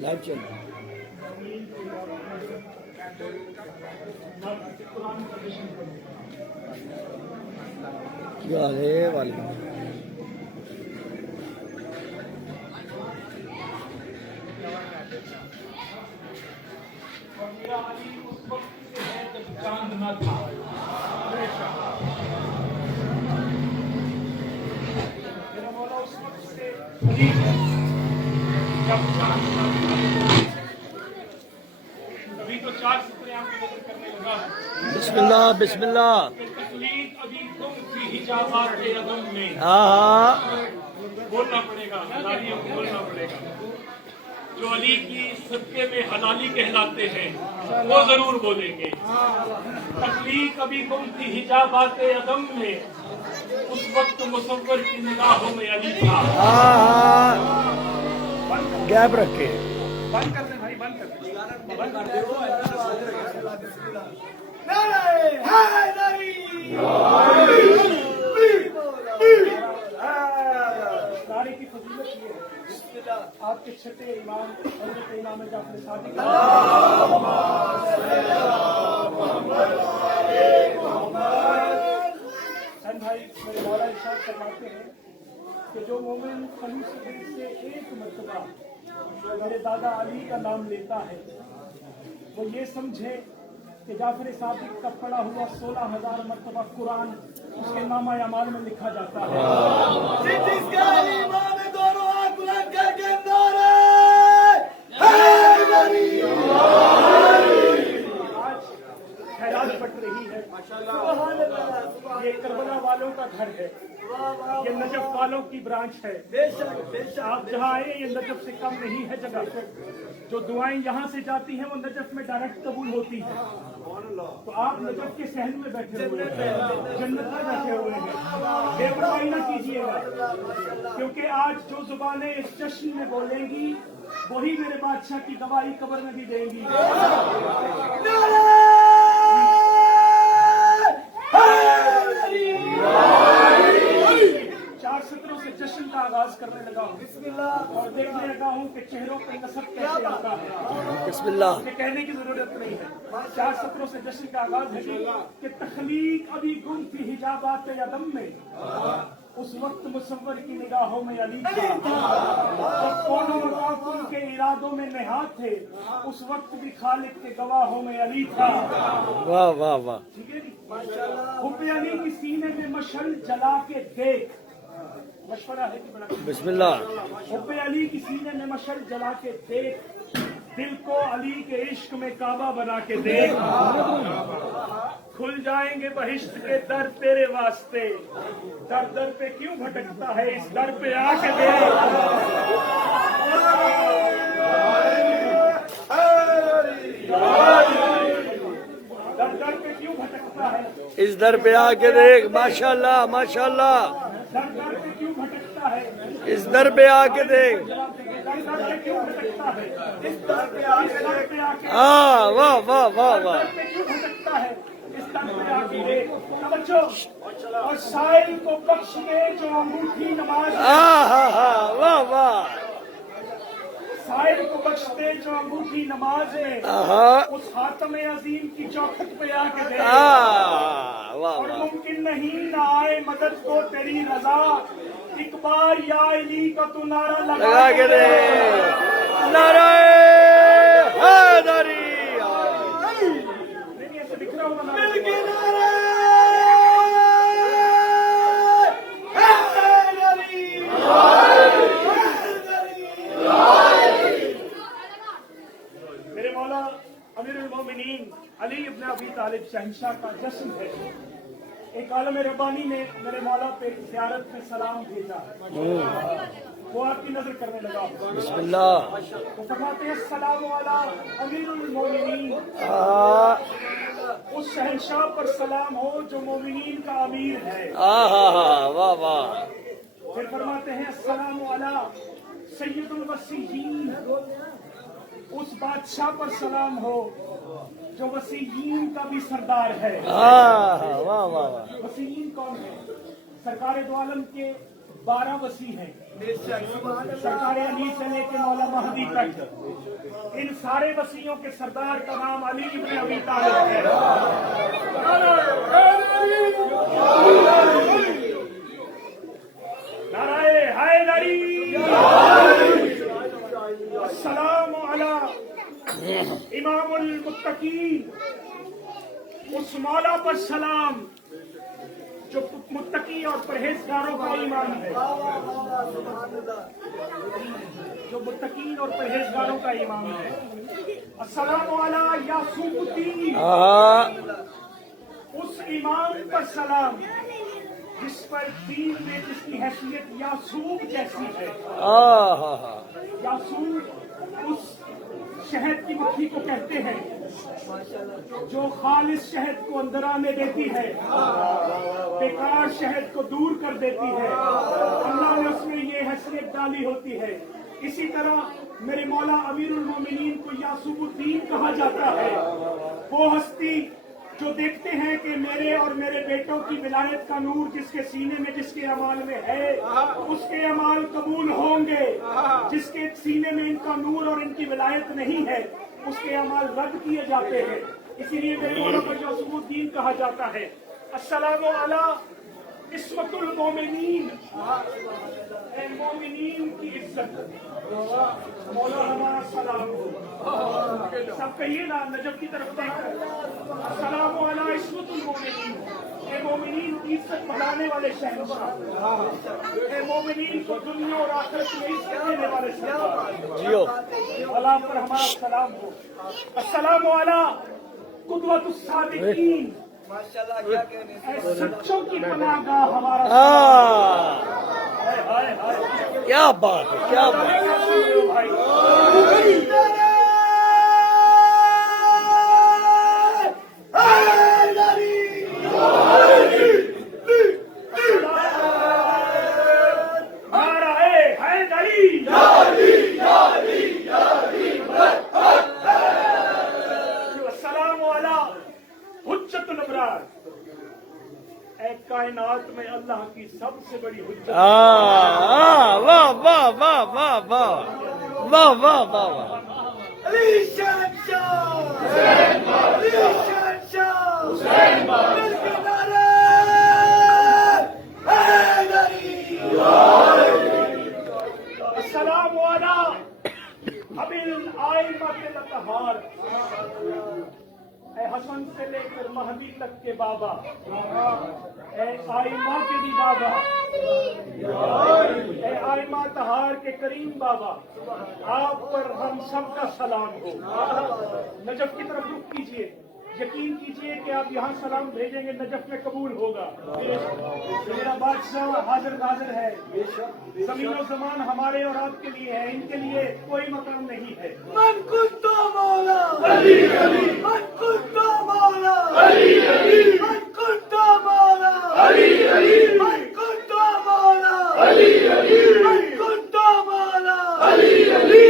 Live چل رہا کیا ہے والدہ چاند نہ تھا میرا مولا اس وقت سے جب چاند ابھی تو 4 سترے آپ کی نظر کرنے لگا بسم اللہ بسم اللہ تخلیق ابھی تم کی حجابات کے عدم میں بولنا پڑے گا حلالیوں کو بولنا پڑے گا جو علی کی صدقے میں حلالی کہلاتے ہیں وہ ضرور بولیں گے تخلیق ابھی گم تھی حجابات عدم میں اس وقت مصور کی نگاہوں میں علی تھا گیپ رکھے بند کر دیں بھائی بند کر دیں بند کر دیں نعرے کی فضیلت یہ ہے آپ کے چھٹے امام حضرت امام جعفر صادق بھائی میرے مولا ارشاد فرماتے ہیں کہ جو مومن خلوص دل سے ایک مرتبہ میرے دادا علی کا نام لیتا ہے وہ یہ سمجھے کہ جعفر صادق کا پڑھا ہوا 16,000 مرتبہ قرآن اس کے نامہ اعمال میں لکھا جاتا ہے آج خیرات بٹ رہی ہے یہ کربلا والوں کا گھر ہے یہ نجف والوں کی برانچ ہے آپ جہاں آئے یہ نجف سے کم نہیں ہے جگہ جو دعائیں یہاں سے جاتی ہیں وہ نجف میں ڈائریکٹ قبول ہوتی ہیں تو آپ نجف کے صحن میں بیٹھے ہوئے ہیں جنت میں بیٹھے ہوئے ہیں بے پرواہی نہ کیجیے گا کیونکہ آج جو زبانیں اس جشن میں بولیں گی وہی میرے بادشاہ کی گواہی قبر میں بھی دیں گی جشن کا آغاز کرنے لگا ہوں اور دیکھنے لگا ہوں کہ چہروں پہ نصب کیسے آتا ہے بسم اللہ یہ کہنے کی ضرورت نہیں ہے 4 سطروں سے جشن کا آغاز ہے کہ تخلیق ابھی گم تھی حجابات عدم میں اس وقت مصور کی نگاہوں میں علی تھا جب کون و مکان ان کے ارادوں میں نہاد تھے اس وقت بھی خالق کے گواہوں میں علی تھا واہ واہ واہ ٹھیک ہے حب علی کی سینے میں مشعل جلا کے دیکھ مشورہ ہے کہ بڑا بسم اللہ حب علی کی سینے میں مشعل جلا کے دیکھ دل کو علی کے عشق میں کعبہ بنا کے دیکھ کھل جائیں گے بہشت کے در تیرے واسطے در در پہ کیوں بھٹکتا ہے اس در پہ آ کے دیکھ در در پہ کیوں بھٹکتا ہے اس در پہ آ کے دیکھ ماشاءاللہ ماشاءاللہ در در پہ کیوں بھٹکتا ہے اس در پہ آ کے دیکھ در در پہ کیوں بھٹکتا ہے اس در پہ آ کے ہاں واہ واہ واہ واہ کیوں بھٹکتا ہے اس در پہ آ کے دیکھ بچوں اور سائل کو بخش دے جو انگوٹھی نماز ہاں ہاں ہاں واہ واہ साहिर को बख्शते जो अंगूठी नमाज में हाँ उस खातम अजीम की चौखट पे आके दे वाह और वाह मुमकिन नहीं ना आए मदद को तेरी रजा एक बार या अली का तू नारा लगा के दे नाराए हैदरी नहीं ऐसे दिख रहा होगा ना मेरे मौला अमीरुल मोमिनीन अली इब्न अबी तालिब शहंशाह का जश्न है। एक आलम रब्बानी ने मेरे मौला पे ज़ियारत में सलाम भेजा, वो आपकी नजर करने लगा। बिस्मिल्लाह तो फरमाते हैं सलाम वाला अमीरुल मोमिनीन, उस शहंशाह पर सलाम हो जो मोमिनीन का अमीर है। वाह वाह फिर फरमाते हैं सलाम वाला सैयदुल वसीयीन, उस बादशाह पर सलाम हो जो वसीयीन का भी सरदार है। वाह वाह वाह वसीयीन कौन है? सरकार दो आलम के 12 वसी हैं, सरकार अली से लेके मौला महदी तक। इन सारे वसीयों के सरदार का नाम अली इब्न अबी तालिब है। नाराए हैदरी, अस्सलामु अला इमामुल मुत्तकीन, उस मौला पर सलाम जो मुत्तकी और परहेजगारों का ईमान है, जो मुत्तकीन और परहेजगारों का ईमान है। अस्सलामु अला यासूबुद्दीन, उस इमाम पर सलाम जिस पर दीन में जिसकी हैसियत यासूब जैसी है। यासूब उस शहद की मक्खी को कहते हैं जो खालिस शहद को अंदर आने देती है, बेकार शहद को दूर कर देती है। अल्लाह ने उसमें ये हैसियत डाली होती है। इसी तरह मेरे मौला अमीरुल मोमिनीन को यासूबुद्दीन कहा जाता है। वो हस्ती जो देखते हैं कि मेरे और मेरे बेटों की विलायत का नूर जिसके सीने में जिसके अमाल में है उसके अमाल कबूल होंगे, जिसके सीने में इनका नूर और इनकी विलायत नहीं है उसके अमाल रद्द किए जाते हैं। इसीलिए मेरे मौला को यासूबुद्दीन कहा जाता है। अस्सलामु अला इस्मतुल मोमिनीन, मोमिनीन की इज्जत, मौला हमारा सलाम हो। सब कहिए ना नजफ की तरफ देखकर, अस्सलामु अला इस्मतुल मोमिनीन, ए मोमिनीन की इज्जत बढ़ाने वाले शहंशाह, ए मोमिनीन को दुनिया और आखिरत में इज्जत देने वाले शहंशाह, अल्लाह पर हमारा सलाम हो। अस्सलामु अला कुदवतुस सादिकीन, माशाल्लाह क्या कहने। सच्चों की पनाहगाह हमारा क्या बात है, क्या बात है। भाई नाराए हैदरी, अस्सलामु अला हुज्जतुल अबरार, ऐ कायनात में अल्लाह की सबसे बड़ी हुज्जत। वाह वाह वाह वाह वाह वाह वाह वाह वाह अली शहंशाह, अली शहंशाह, मिलके नारे हैदरी। अस्सलामु अला अबिल आइमतिल अतहार, ऐ हसन से लेकर महदी तक के बाबा, ऐ आइमा के भी बाबा, ऐ आइमा तहार के करीम बाबा, आप पर हम सब का सलाम हो। नजफ की तरफ रुख कीजिए, यकीन कीजिए कि आप यहाँ सलाम भेजेंगे नजफ में कबूल होगा। मेरा बादशाह हाजिर नाजिर है, ज़मीन और ज़मान हमारे और आपके लिए है, इनके लिए कोई मकाम नहीं है। मन कुत्ता मौला अली अली, मन कुत्ता मौला अली अली, मन कुत्ता मौला अली अली, मन कुत्ता मौला अली अली, मन कुत्ता मौला अली अली।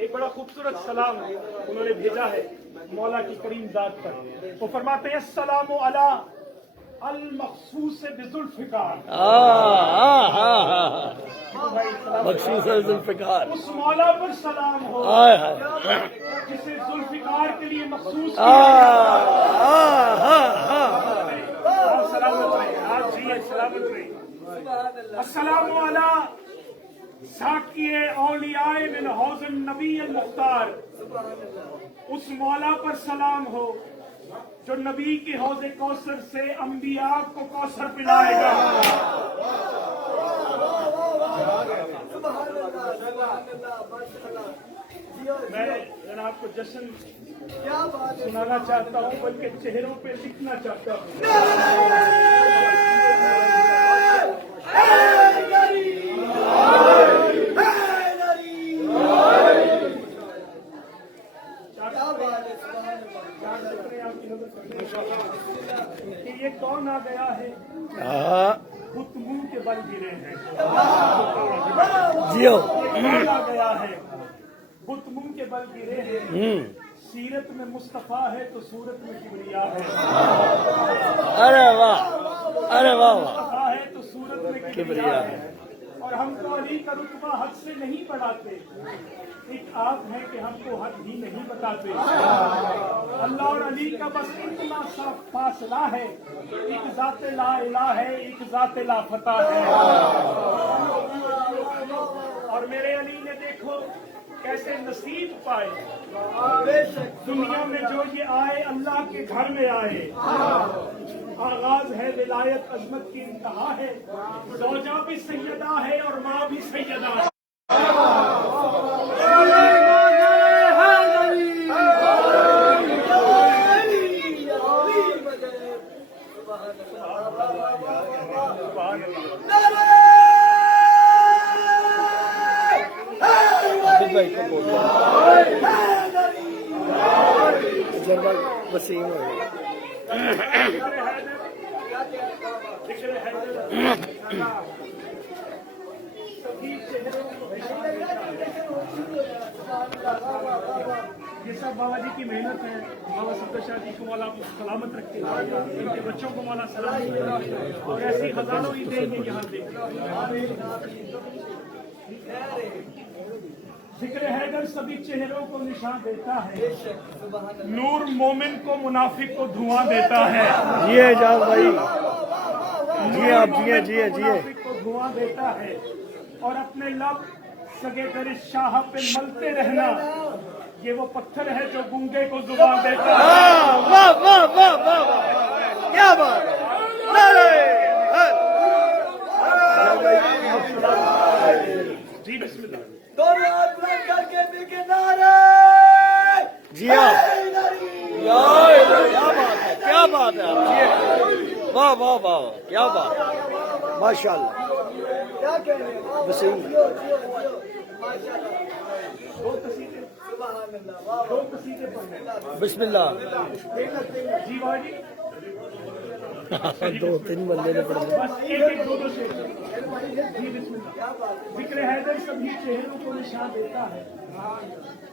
एक बड़ा खूबसूरत सलाम उन्होंने भेजा है मौला की करीम जात पर। वो फरमाते हैं अस्सलामु अला المخصوص بذوالفقار مخصوص ذوالفقار اس مولا پر سلام ہو ہائے ہائے جسے ذوالفقار کے لیے مخصوص آپ سلامت رہے آپ جی سلامت رہے السلام علی ساقی اولیاء من حوض النبی المختار اس مولا پر سلام ہو جو نبی کے حوض کوثر سے انبیاء کو کوثر پلائے گا میں جناب کو جشن سنانا چاہتا ہوں بلکہ چہروں پہ لکھنا چاہتا ہوں کہ یہ کون آ گیا ہے بت منہ کے بل گرے ہیں جیو کون آ گیا ہے بت منہ کے بل گرے ہیں سیرت میں مصطفیٰ ہے تو صورت میں کبریا ہے ارے واہ ارے واہ واہ مصطفیٰ ہے تو صورت میں کبریا ہے اور ہم تو علی کا رتبہ حد سے نہیں بڑھاتے ایک آپ ہے کہ ہم کو حد ہی نہیں بتاتے اللہ اور علی کا بس اتنا سا فاصلہ ہے ایک ذات لا الہ ہے ایک ذات لا فتح ہے اور میرے علی نے دیکھو کیسے نصیب پائے دنیا میں جو یہ آئے اللہ کے گھر میں آئے آغاز ہے ولایت عظمت کی انتہا ہے زوجہ بھی سیدہ ہے اور ماں بھی سیدہ ہے وسیم ہو یہ سب بابا جی کی محنت ہے بابا صفدر شاہ جی کو مولا سلامت رکھتے ان کے بچوں کو مولا سلامت اور ایسی ہزاروں ہی دیں گے یہاں ذکر حیدر سبھی چہروں کو نشان دیتا ہے نور مومن کو منافق کو دھواں دیتا ہے جی اعجاز بھائی جی آپ جیے جیے جیے منافق کو دھواں دیتا ہے اور اپنے لب سگے در شاہ پہ ملتے رہنا یہ وہ پتھر ہے جو گونگے کو زبان دیتا ہے واہ واہ واہ واہ کیا بات جی بسم اللہ دونوں ہاتھ بلند کر کے مل کے نعرے جی کیا بات ہے آپ واہ واہ واہ کیا بات ماشاء اللہ کیا کہہ رہے ہیں وسیم ماشاء اللہ دو قصیدے سبحان اللہ واہ دو قصیدے پڑھنے بسم اللہ جی بھائی دو تین بندے نے پڑھ بس ایک ایک دو دو شعر جی بسم اللہ ذکر حیدر سبھی چہروں کو نشان دیتا ہے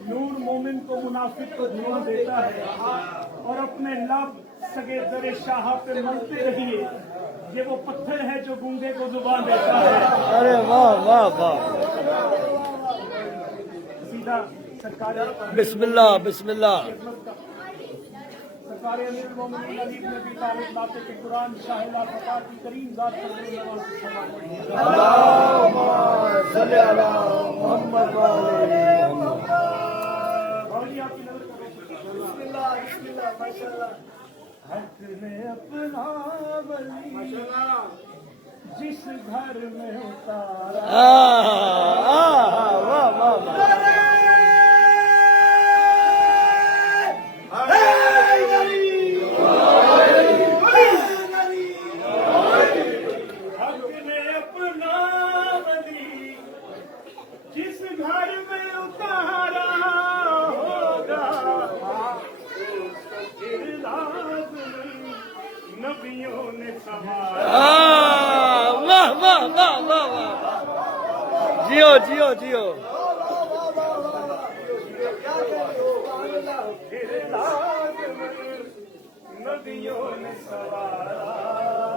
نور مومن کو منافق کو دھواں دیتا ہے اور اپنے لب سگے در شاہ پہ ملتے رہیے یہ وہ پتھر ہے جو گونگے کو زبان دیتا ہے ارے واہ واہ واہ سیدھا سرکار بسم اللہ بسم اللہ سرکار امیر المومنین علی بن ابی طالب لاتے کے قرآن شاہ لا فتح کی کریم ذات پر نواز سے سلام پڑھیے اللہم صلی علی محمد و علی محمد بھائی آپ کی نظر کرو بسم اللہ ماشاء اللہ حق میں اپنا ولی جس گھر میں اتارا واہ واہ واہ حق میں اپنا ولی جس گھر میں اتارا ہوگا نبیوں نے سوارا واہ واہ واہ واہ واہ جیو جیو جیو ندیوں نے سوارا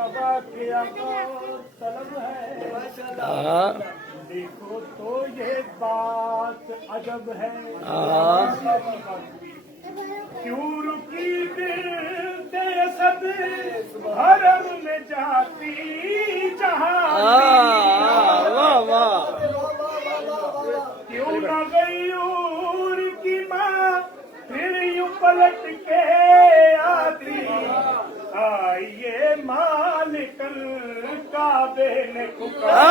کا واقعہ بہت طلب ہے ہاں دیکھو تو یہ بات عجب ہے ہاں کیوں رکی دل اسد حرم میں جاتی جہاں واہ واہ کیوں نہ گئی اور کی ماں پھر یوں پلٹ کے آتی آئیے مالک الکعبے نے پکارا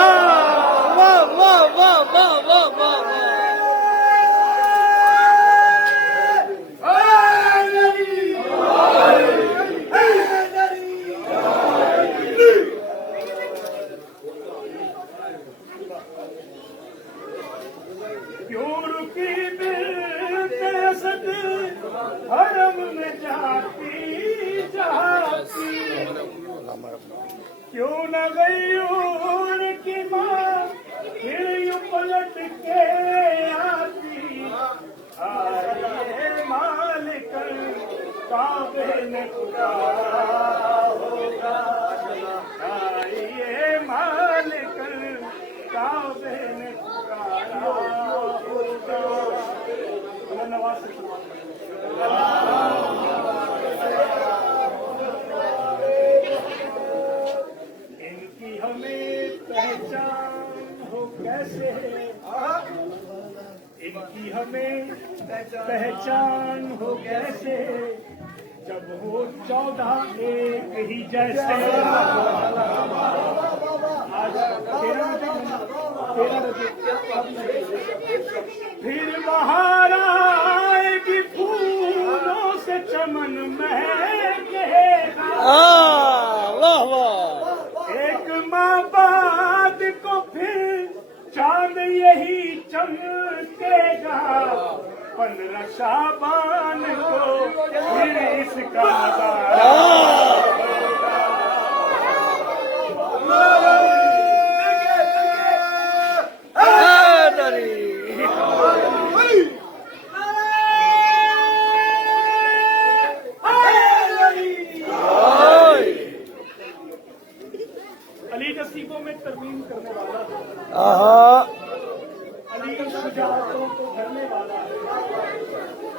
واہ واہ واہ واہ واہ واہ کیوں رکی دل اسد حرم میں جاتی جاتی کیوں نہ گئی اور کی ماں پھر یوں پلٹ کے آتی آئیے مالک الکعبے نے پکارا ہوگا آئیے مالک الکعبے نے پکارا ہوگا نواز سے ان کی ہمیں پہچان ہو کیسے ان کی ہمیں پہچان ہو کیسے جب ہو 14 ایک ہی جیسے آج 13 بجے پھر بہار آئے گی پھولوں سے چمن مہکے گا واہ واہ ایک ماہ بعد کو پھر چاند یہی چمکے گا 15 شعبان کو پھر اس کا نظارہ علی نصیبوں میں ترمیم کرنے والا ہے علی شجاعتوں کو بھرنے والا ہے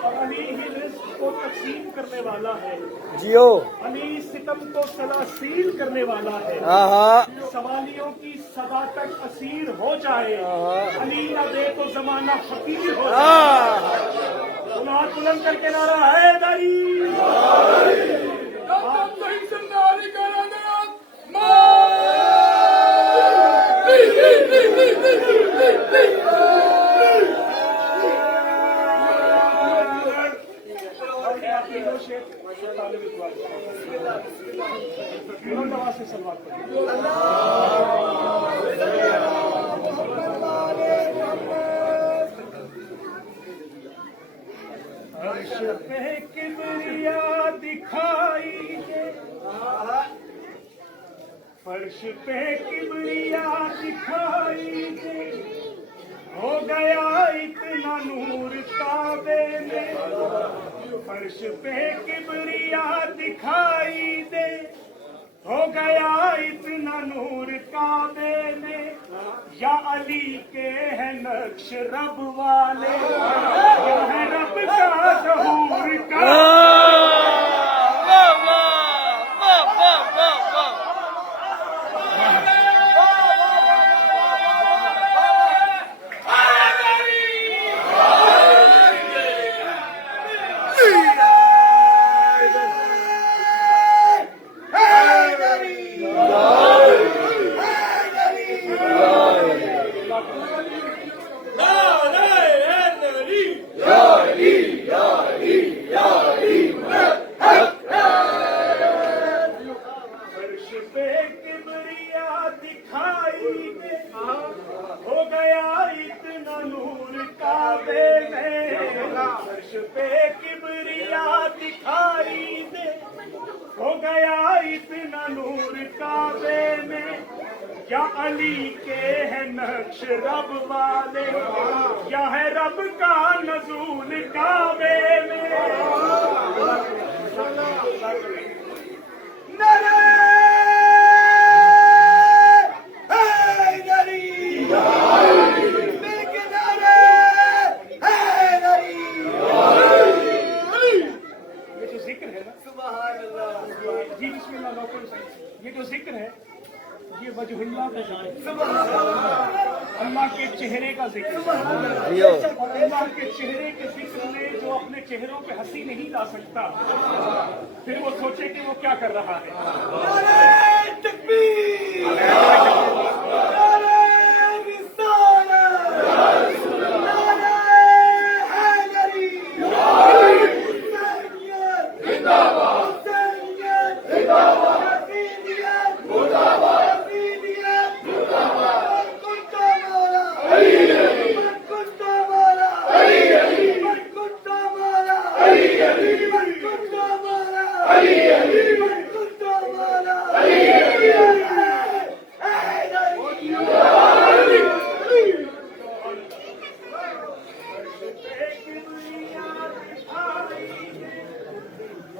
اور علی ہی رزق کو تقسیم کرنے والا ہے جیو علی ستم کو سلاسیل کرنے والا ہے سوالیوں کی صدا تک اسیر ہو جائے علی نہ دے تو زمانہ فقیر ہو جائے ہاتھ بلند کر کے نعرہ حیدری سے سلوات عرش پہ کبریا دکھائی دے فرش پہ کبریا دکھائی دے ہو گیا اتنا نور کعبے میں فرش پہ کبریا دکھائی دے ہو گیا اتنا نور کعبے میں یا علی کے ہیں نقش رب والے یا ہے رب کا ظہور کا ہو گیا اتنا نور کعبے میں فرش پہ کبریا دکھائی دے ہو گیا اتنا نور کعبے میں یا علی کے ہیں نقش رب والے یا ہے رب کا نزول کعبے میں نعرہ अल्लाह का शान, अल्लाह के चेहरे का जिक्र। जियो अल्लाह के चेहरे के जिक्र में जो अपने चेहरों पे हंसी नहीं ला सकता, फिर वो सोचे कि वो क्या कर रहा है। नारे तकबीर, नारे रिसालत, नारे हैदरी, हुसैनियत जिंदाबाद, हुसैनियत जिंदाबाद, हसीनियत मुर्दाबाद, हसीनियत मुर्दाबाद। कुत्ता मारा अली अली, कुत्ता मारा अली अली, कुत्ता मारा अली अली, कुत्ता मारा अली अली, कुत्ता मारा अली अली।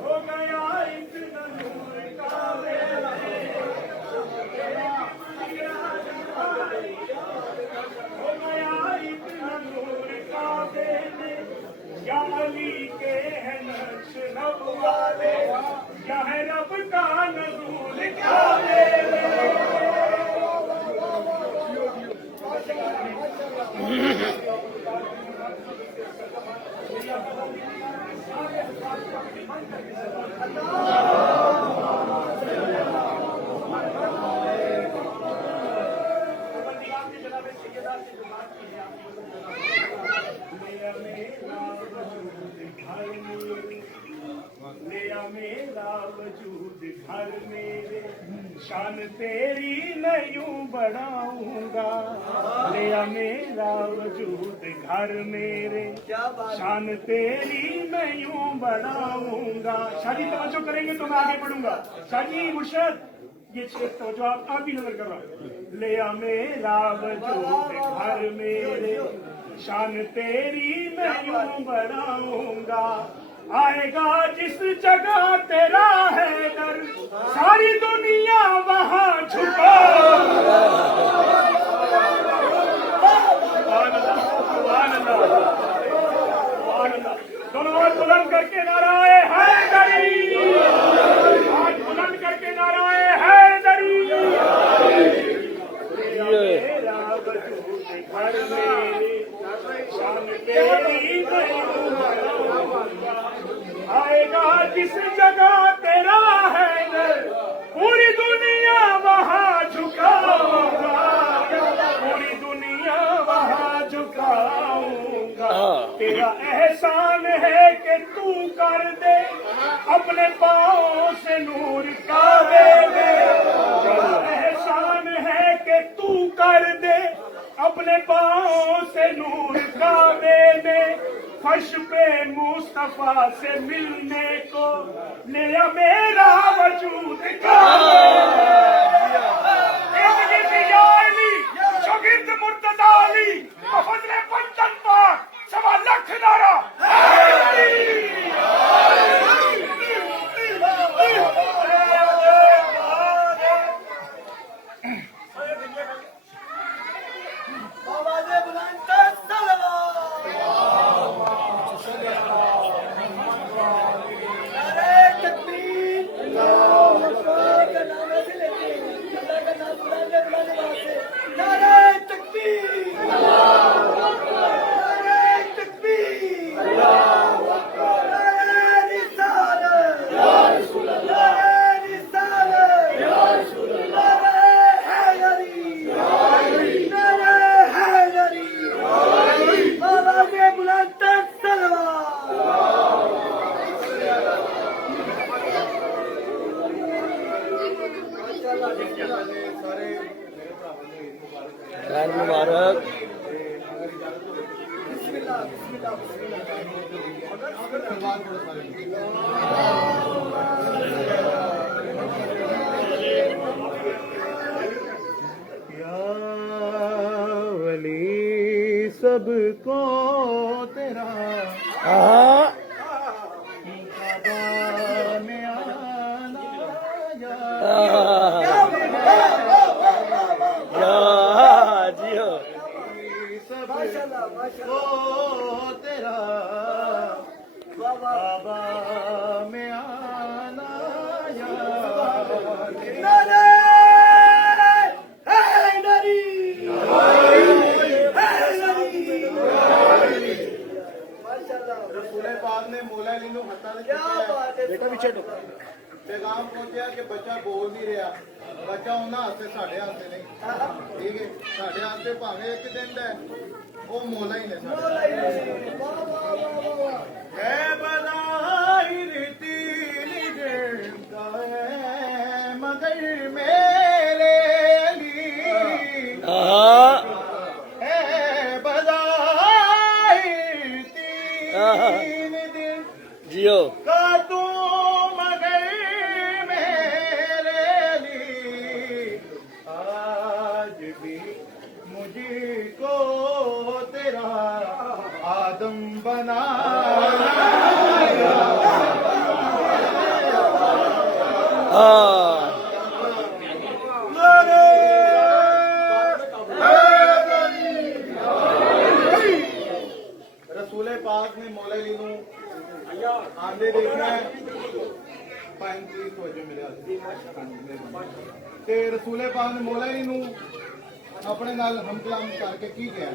हो गया इतना नूर का वेला, हो गया इतना नूर का वेला, या अली के है नक्श नब वाले, या है रब का नजूर का वेला। मेरा वजूद घर मेरे, शान तेरी मैं यूं बढ़ाऊंगा। लिया मेरा वजूद घर मेरे, शान तेरी मैं यूं बढ़ाऊंगा। शादी तवज्जो करेंगे तो मैं आगे बढ़ूंगा। शादी मुर्शद, ये तवज्जो आप भी नजर कर रहा हूं। लिया मेरा वजूद घर मेरे, शान तेरी मैं यूं बढ़ाऊंगा। आएगा जिस जगह तेरा है दर, सारी दुनिया वहां झुका। दोनों हाथ बुलंद करके नाराए हैदरी, हाथ बुलंद करके नाराए हैदरी। मेरा वजूद घर मेरे, शान तेरी मैं यूं बढ़ाऊंगा। आएगा जिस जगह तेरा है दर, पूरी दुनिया वहां झुकाऊंगा, पूरी दुनिया वहां झुकाऊंगा। तेरा एहसान है कि तू कर दे अपने पाँव से नूर का दे। तेरा एहसान है कि तू कर दे अपने पाँव से नूर का दे। फर्श पे मुस्तफा से मिलने को लिया मेरा वजूद का। शोगिर्द मुर्तजा अली, फजले पंचन पाक, 1.25 लाख नारा। आवाज़ें बुलंद कर सलवात। नारे तकबीर, अल्लाह का नाम ऐसे लेते हैं, अल्लाह का नाम बुलाने बुलाने वास्ते। नारे तकबीर, नारे तकबीर, नारे रिसालत, नारे रिसालत, नारे हैदरी, नारे हैदरी। आवाज़ें बुलंद कर सलवात। खैर मुबारक। वली सबको तेरा हाँ में आना जियो माशाल्लाह माशाल्लाह। तेरा बाबा में आना नारे रसूले पाक ने मौला अली नूं हत्था ते क्या बात है बेटा पीछे टो पैगाम पहुंचा कि बच्चा बोल नहीं रहा बच्चा उन्हां हाथे साडे हाथे नहीं ठीक है साडे हाथे भावें एक दिन दा है वो मौला ही ने साडे वाह वाह वाह वाह है बलाहिर तीन देता है मगर मेरे लिए हाँ है बलाहिर तीन दिन जियो का तू मगर मेरे लिए आज भी मुझको तेरा आदम बना हाँ रसूले पाक ने मौला अली नूं आंदे देखना है 35 वजह मिले ते रसूले पाक ने मौला अली नूं अपने नाल हम कलाम करके की किया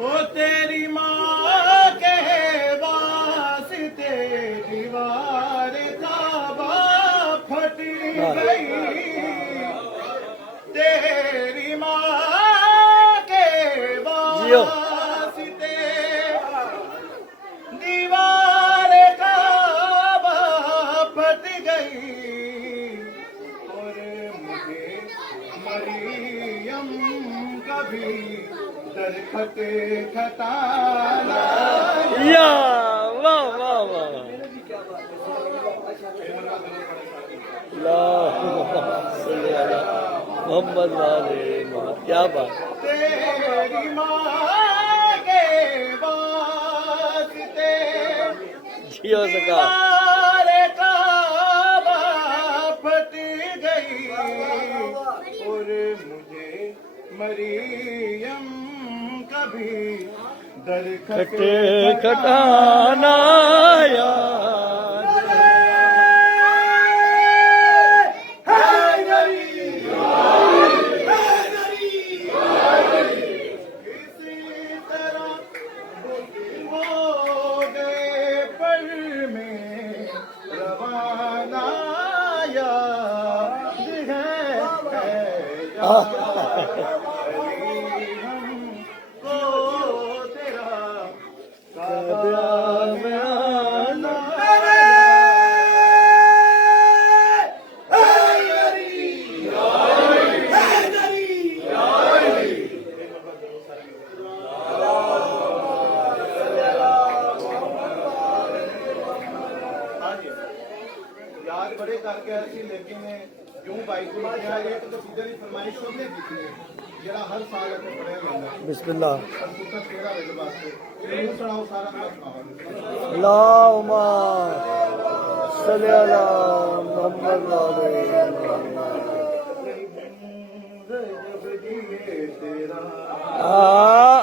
ओ तेरी माँ के वास्ते दीवार काबा फट गई तेरी माँ के जियो। वास्ते दीवार काबा फट गई और मुझे मरियम कभी दर खटाना या वाह वाह वाह मोहम्मद वाले मोहम्मद क्या बात तेरी माँ के वास्ते जियो सका दीवार काबा फट गई और मुझे मरियम कभी दर खटे खटाना याद किसी तरह हो गए पल में रवाना याद है हमको तेरा काबा में आना याद बड़े करके ऐसी लेकिन यूं भाई को लिखा है एक तो सीधे की फरमाइश सबने की है जरा हर साल अपने पढ़े जाता है बिस्मिल्लाह सुपर तेरा वेद वास्ते यूं सुनाओ सारा मैं सुनाऊंगा अल्लाहुम्मा सल्ली अला मोहम्मद वाले जब दिए तेरा हाँ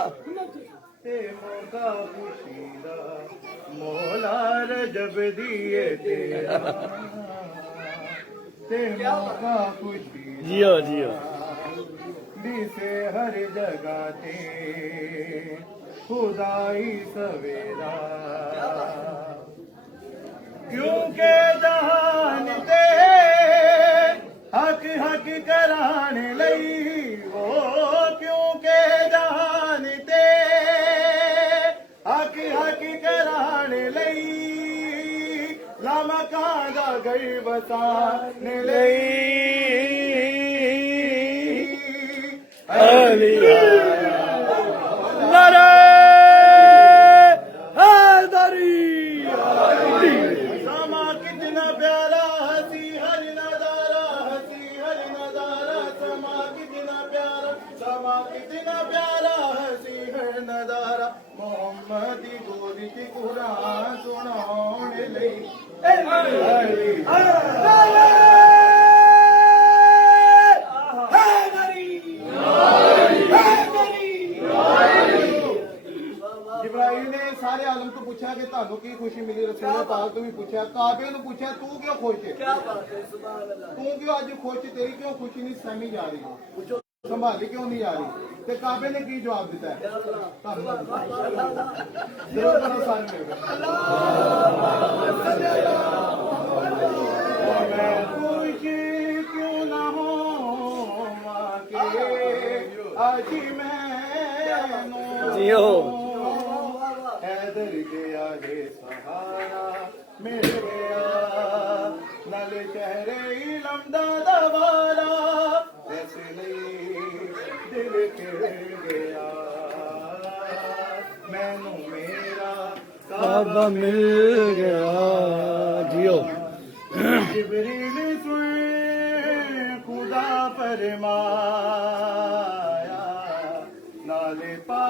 ते मौका खुशीदा मौला रजब दिए तेरा ते मौका खुशीदा जियो जियो से हर जगह ते खुदाई सवेरा क्योंकि जहान ते हक हक कराने लई वो क्योंकि जहान ते हक हक कराने लई लामकां दा घर बसाने लई नारे हैदरी समा कितना प्यारा हसी हर नजारा समा कितना प्यारा हसी हर नजारा मोहम्मद दी गोदी च कुरान सुनाने लई जिब्राइल ने सारे आलम को पूछा कि ਤੁਹਾਨੂੰ ਕੀ ਖੁਸ਼ੀ ਮਿਲੀ ਰਸੂਲ ਪਾਕ ਤੋਂ ਵੀ ਪੁੱਛਿਆ ਕਾਬੇ ਨੂੰ ਪੁੱਛਿਆ ਤੂੰ ਕਿਉਂ ਖੁਸ਼ ਹੈ क्या बात है सुभान अल्लाह ਤੂੰ ਕਿਉਂ ਅੱਜ ਖੁਸ਼ ਤੇਰੀ ਕਿਉਂ ਖੁਸ਼ੀ ਨਹੀਂ ਸਹਿਮੀ ਜਾ ਰਹੀ ਸੰਭਾਲੀ ਕਿਉਂ ਨਹੀਂ ਜਾ ਰਹੀ ਤੇ ਕਾਬੇ ਨੇ ਕੀ ਜਵਾਬ ਦਿੱਤਾ ਹੈ? ਧੰਨਵਾਦ ਜ਼ਰੂਰ ਕਰੋ ਸਾਰੇ ਮਿਲ ਕੇ ਮੈਂ ਖੁਸ਼ ਕਿਉਂ ਨਾ ਹੋਵਾਂ ਕਿ ਅੱਜ ਮੈਨੂੰ ਜੀਓ ਐਦਰ ਗਿਆ ਰੇ ਸਹਾਰਾ ਮਿਲ ਗਿਆ ਨਲ ਚਿਹਰੇ ਇਲਮ ਦਾ ਦਵਾਰਾ ਇਸ ਲਈ ਦਿਲ ਖਿੜ ਗਿਆ ਮੈਨੂੰ ਮੇਰਾ ਕਾਬਾ ਮਿਲ ਗਿਆ ਜੀਓ जिबरील सुन खुदा फरमाया नाले पा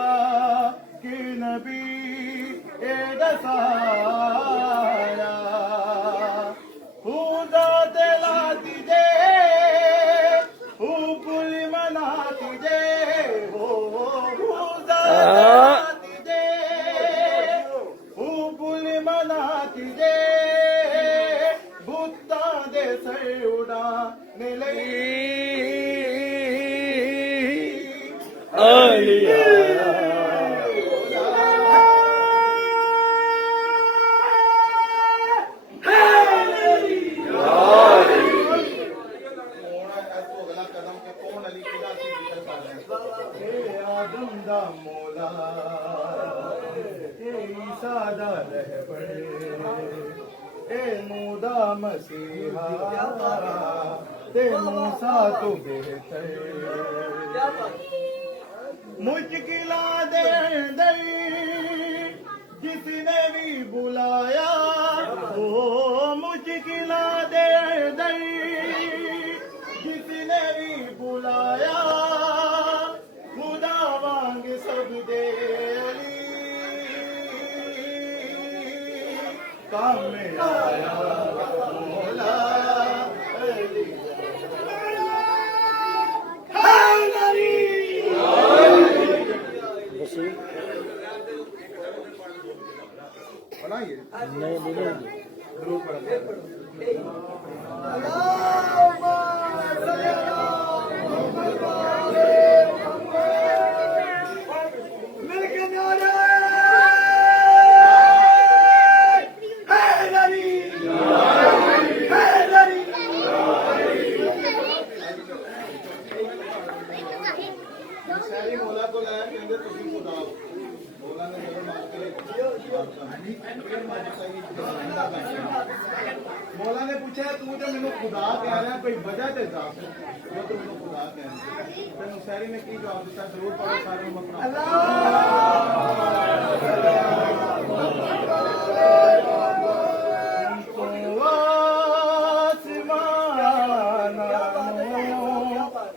के नबी ए दसाया खुदा दिलाती दे पुल मनाती दे हो खुदा दिलाती दे पुल मनाती दे ਬੁੱਤਾਂ ਦੇ ਸਿਰ ਉਡਾਣੇ ਲਈ ਆਲੀਆ ਆਦਮ ਦਾ ਮੌਲਾ ਈਸਾ ਦਾ ਰਹਿਬਰ ए मूदा मसीहा ते मूसा तो बेहतर मुश्किला दे दर जिसने भी बुलाया ओ मुश्किला दे दर जिसने भी बुलाया खुदा वांग सब दे काम में आया मौला बनाइए नहीं बोलो जरूर पढ़ा शहरी मौला को लाया कहते तुम खुदा मौला ने जब मार के मौला ने पूछा तू तो मैंने खुदा कह रहा है कोई वजह ते दस वो तो मैंने खुदा कह रहा है शहरी ने की जवाब दिता जरूर पढ़ो सारे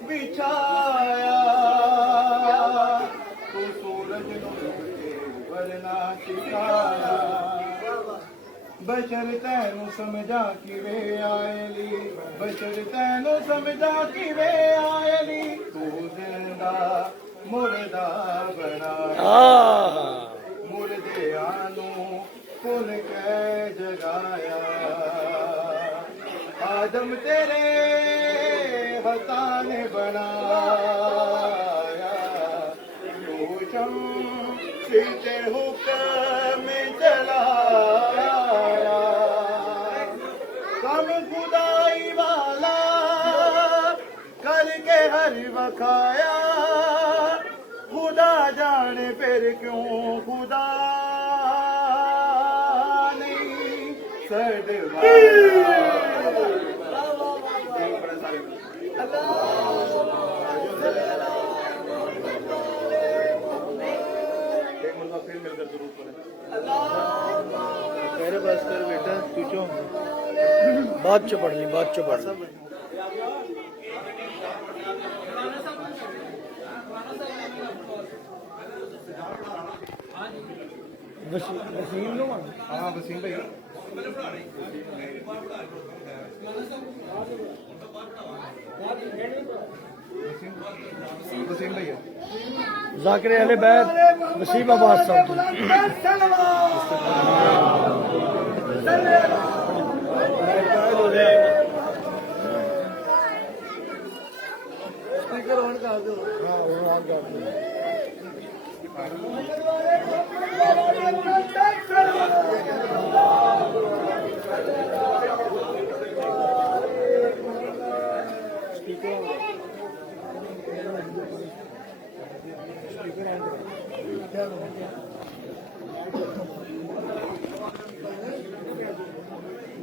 बिछाया तू सूरज सिखाया बशर तैनू समझा कि वे आयली बशर तैनू समझा कि वे आयली तू जिंदा मुर्दा बनाया मुर्दियानू फुल के जगाया आदम तेरे हता ने बनाया तू शम सीते हुक्म चलाया कम खुदाई वाला करके हर वखाया खुदा जाने फिर क्यों खुदा नहीं फिर मिलकर जरूर पढ़े मेरे पास कर बेटा तू क्यों बाद च पढ़ ली बाद च पढ़ ली वसीम नो हाँ वसीम भाई वसीम भैया जाकिर अहले बैत वसीम अब्बास साहब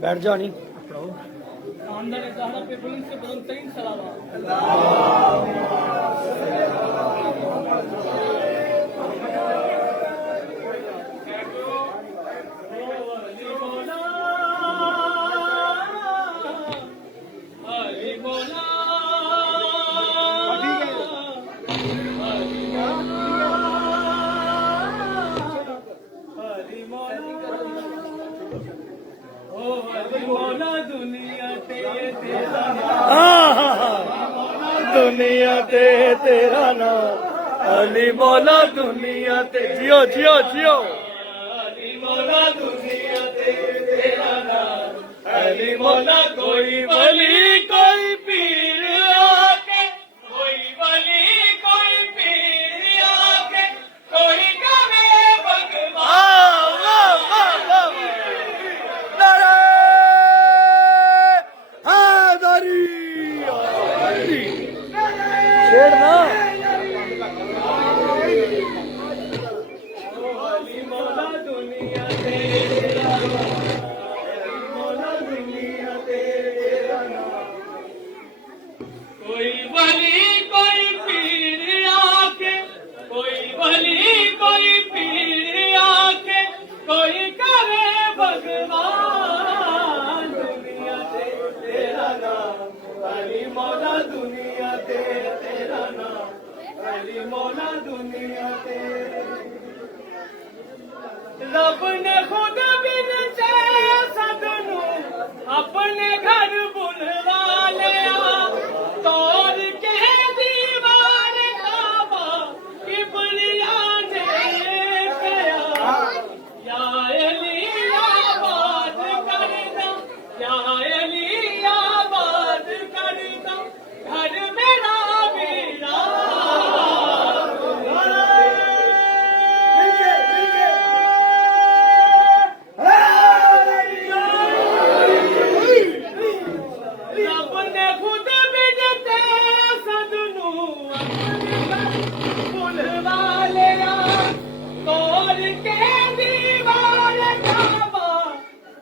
बैठ जाओ नहीं आमदन ज़हरा पे बुलंद से बुलंद तरीन सलावत। दुनिया ते तेरा नाम अली मौला दुनिया ते जियो जियो जियो अली मौला दुनिया ते तेरा नाम अली मौला कोई वली कोई पीर आके कोई वली कोई पीर आके कोई कवे भगवान हैदरी छेड़ना अली मौला दुनिया तेरा अली मौला दुनिया तेरा कोई वली कोई पीर आके कोई वली कोई पीर आके कोई करे भगवान दुनिया ते तेरा नाम अली मौला दुनिया ते तेरा नाम अली मौला दुनिया ते रब ने खुद बिन से सदनू अपने घर बुलवा लिया तोड़ के दीवार काबा किबलिया ने कया या अली आबाद करना या अली आबाद करना घर मेरा वीरा रब ने खुद बिजते सदनू बुलवा लिया तोड़ के दीवार काबा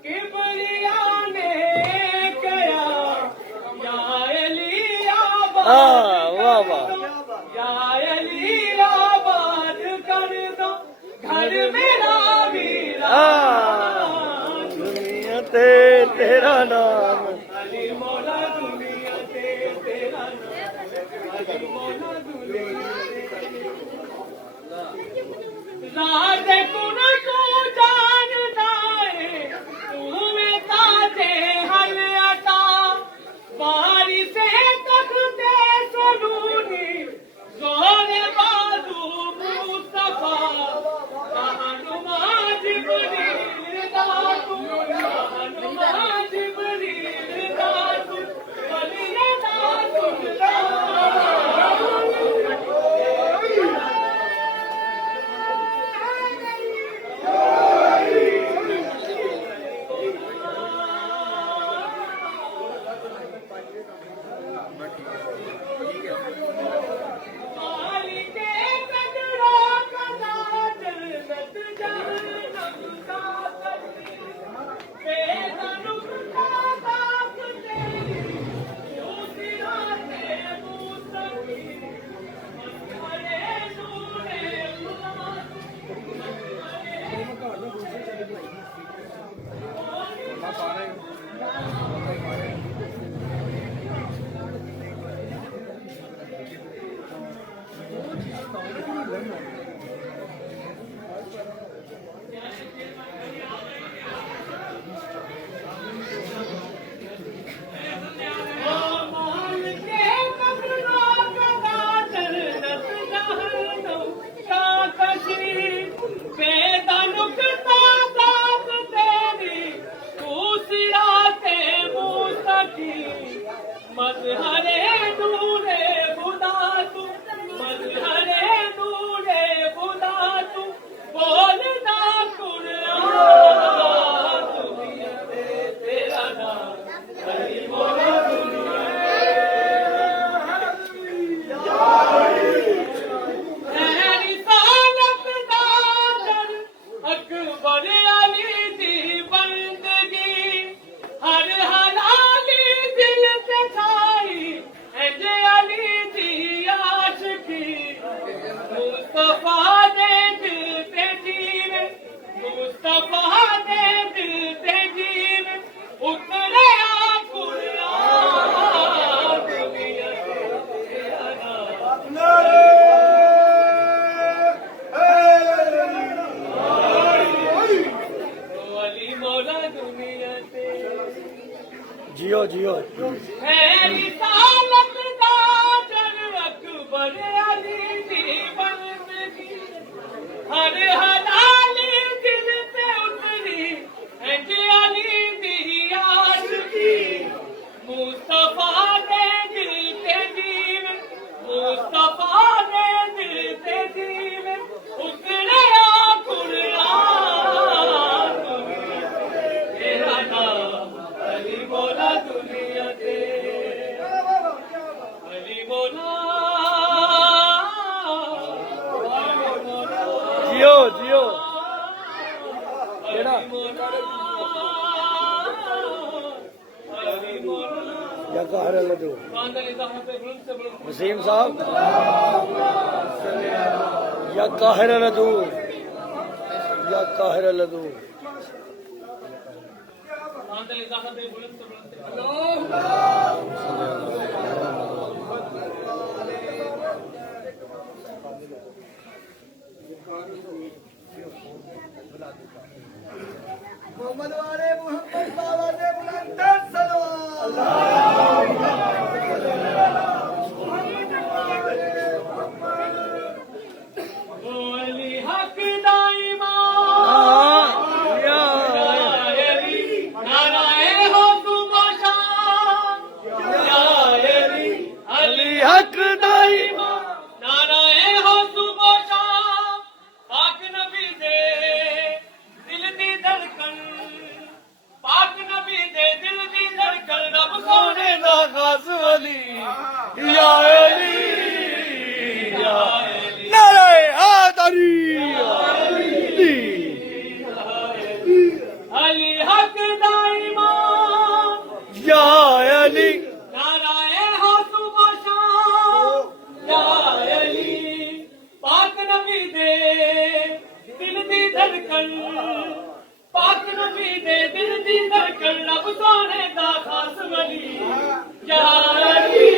किबलिया ने कया या अली आबाद वाह वाह या अली आबाद कर दो घर मेरा वीरा दुनिया ते तेरा नाम अली मौला दुनिया ते तेरा नाम अली मौला दुनिया राज कुन तू जानता है तुम्हें ताजे हल अता बारी से तखते सनूनी जोर बाजू मुस्तफा रहनुमा जिब्रील दातू रहनुमा जिब्रील दातू वलिया दातू پر علی دی بندگی ہر حلالی دل سے چھائی انج علی دی عاشقی مصطفیٰ دے دل تے جیوے مصطفیٰ دے دل تے جیوے اترے قرآن دنیا تیرا نام علی مولا دنیا تے جیو جیو میری سالت دا جن اکبر علی دی بندگی ہر حلالی دل تے اتری انج علی دی عاشقی مصطفیٰ دے دل تے جیوے مصطفیٰ دے دل تے جیوے اترے قرآن تیرا نام علی مولا دنیا تے علی مولا جیو جیو علی مولا علی مولا یا قہر لدو باندل اضافہ پہ بلند سے بلند وسیم صاحب یا قاہر لدو یا قاہر لدو باندل اضافہ پہ بلند سے بلند محمد والے محمد بابا نے بلند سلوات علی حق دائما علی حق دائما نعرہ ہو صبح شام پاک نبی دے دل دی دھڑکن پاک نبی دے دل دی دھڑکن رب سونے دا خاص ولی یا علی یا نعرہ حیدری علی حق دائما یا علی نعرہ ہو صبح شام یا علی پاک نبی دے دل دی دھڑکن پاک نبی دے دل دی دھڑکن رب سونے دا خاص ولی یا علی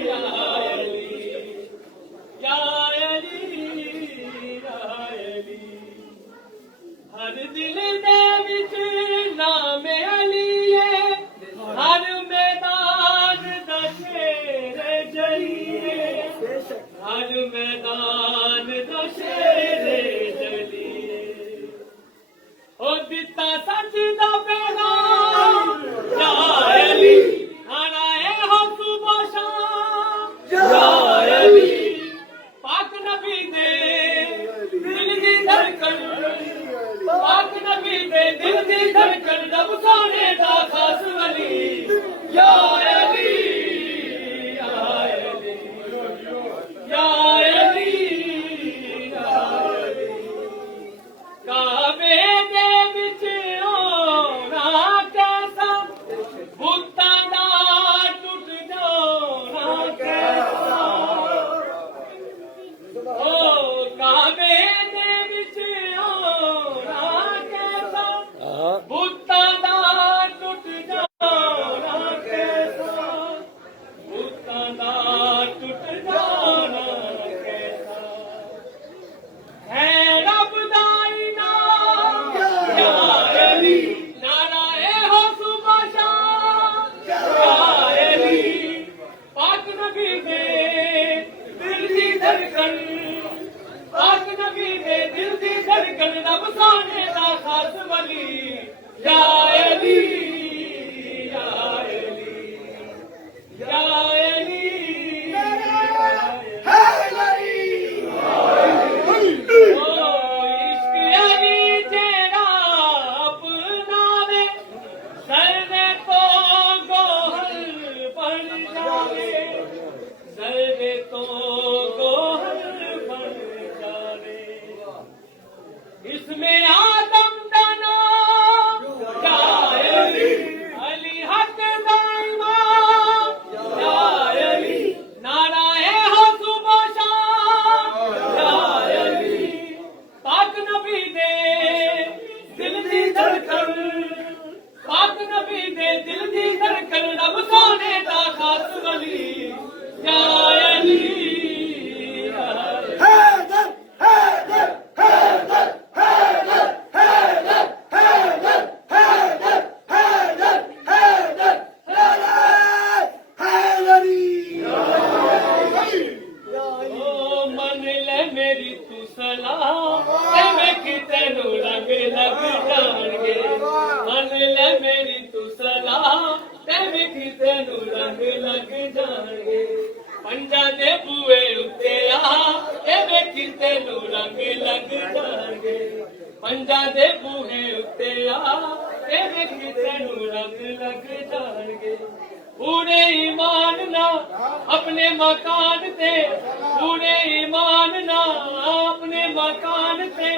یا علی یا علی یا علی ہر دل دے وچ نام علی ہے ہر میدان دا شیر جلیے ہر میدان دا شیر جلیے او دتا سچ دا پیغام یا علی آنا ہے ہو صبح شام یا علی پاک نبی دے دل دی دھڑکن پاک نبی دے دل دی دھڑکن رب سونے دا خاص ولی یا علی یا علی یا علی یا علی کعبے دے وچ ہونا کیسا بتاں دا ٹوٹ جانا کیسا او کعبے دے وچ ہونا کیسا بتاں دا ٹوٹ جانا کیسا بتاں دا ٹوٹ جانا کیسا ہے رب دا انعام یا علی نعرہ ہو صبح شام یا علی پاک نبی دے دل دی دھڑکن پاک نبی دے دل دی دھڑکن رب سونے دا خاص ولی یا علی یا علی یا علی عشق علی تیرا اپناوے سروے تو گوہر بن جاوے سروے تو گوہر بن جاوے اس میں آ धड़कन पाक नबी दे दिल दी धड़कन रब सोने दा खास वली या अली हैदर हैदर हैदर हैदर हैदर हैदर हैदर हैदर हैदर हैदरी ओ मन ले मेरी तू सलाह एवें कि तैनू रंग लग जाणगे मन ले मेरी तू सलाह एवें कि तैनू रंग लग जाणगे पंजां दे बूए उत्ते आ एवें कि तैनू रंग लग जाणगे पंजां दे बूहे उत्ते आ एवें कि तैनू रंग लग जाणगे पूरे ईमान ना अपने मकान ते पूरे ईमान ना अपने मकान ते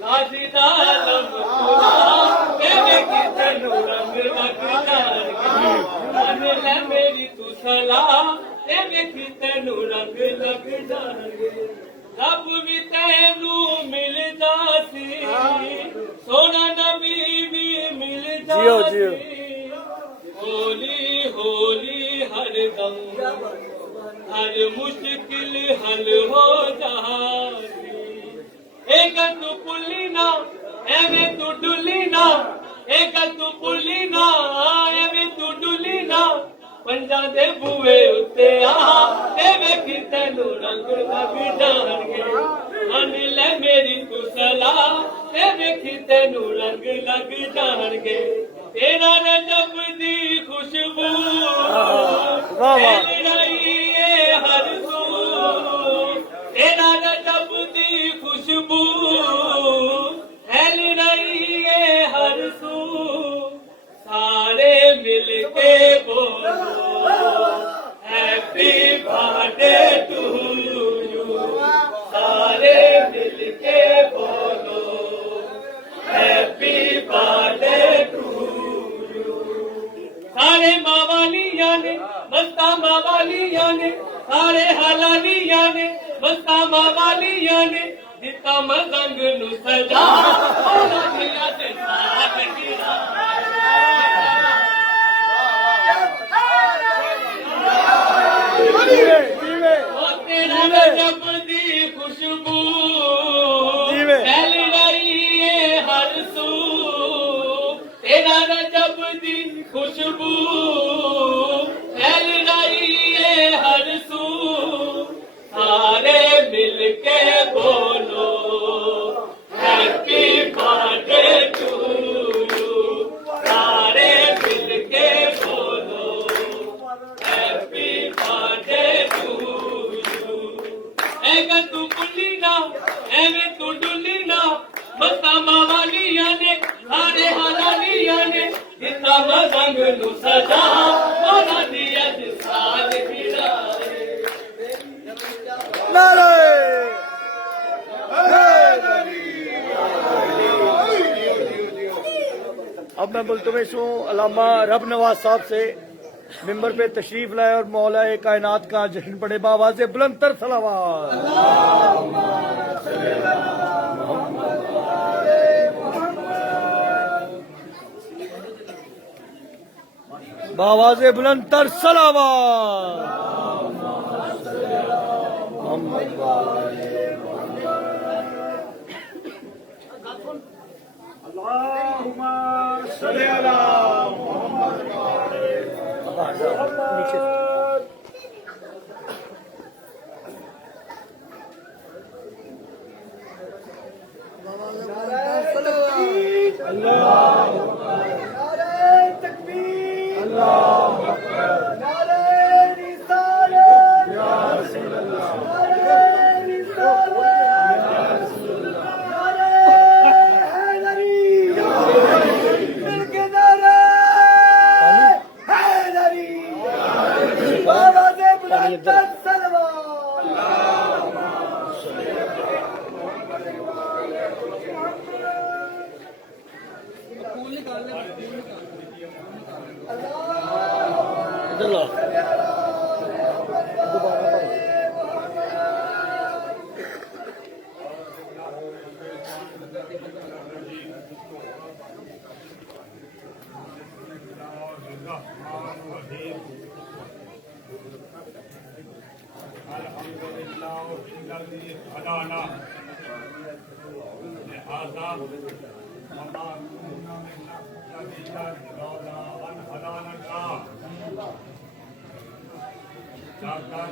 नाजिदा लब खुदा तेरे की तैनू रंग लग जाणगे मन ले मेरी तू सलाह तेरे की तैनू रंग लग जाणगे रब भी तैनू मिल जासी सोना नबी भी मिल जियो, जासी जियो। होली होली हर दम हर मुश्किल हल हो जाती एक तू पुल्ली ना एवें तू डुली ना एक तू पुल्ली ना एवें तू डुली ना पंजां दे बूए उत्ते आ एवें कि तैनू रंग लग जाणगे मन ले मेरी तू सलाह एवें कि तैनू रंग लग जाणगे तेरा रजब दी खुशबू फैल रही है हर सू तेरा रजब दी खुशबू फैल रही है हर सू सारे मिलके बोलो हैप्पी बर्थडे टू यू सारे मिलके बोलो हैप्पी बर्थडे टू सारे मावालिया ने मस्ता मावालिया ने सारे हलालिया ने मस्ता मावालिया ने दिता मजंग नु सजा ओला दिया ते साथ गिरा ओ तेरा रजब दी खुशबू फैल रही है हर सू तेरा रजब दी खुशबू फैल रही है हर सू सारे मिलके बोलो हैप्पी बर्थडे टू यू सारे मिलके बोलो हैप्पी बर्थडे टू यू एगा तू बुल्ली ना एवें तू डुल्ली ना मस्ता मावालिया ने सारे हलालिया ने दिता मजंग नु सजा ओला दिया ते साथ गिरा नारे अब मैं मुल्तमिस हूँ अल्लामा रब नवाज साहब से मिंबर पे तशरीफ लाए और मौला कायनात का जश्न पड़े बावाज़ बुलंद तर सलावत बावाज़ बुलंद तर अल्लाहुम्मा सल्ली अला नीचे इधर ला दोबारा पढ़ो। हदाना लिहाजा वमा कुन्ना नहतदिया लौला अन हदाना जाकर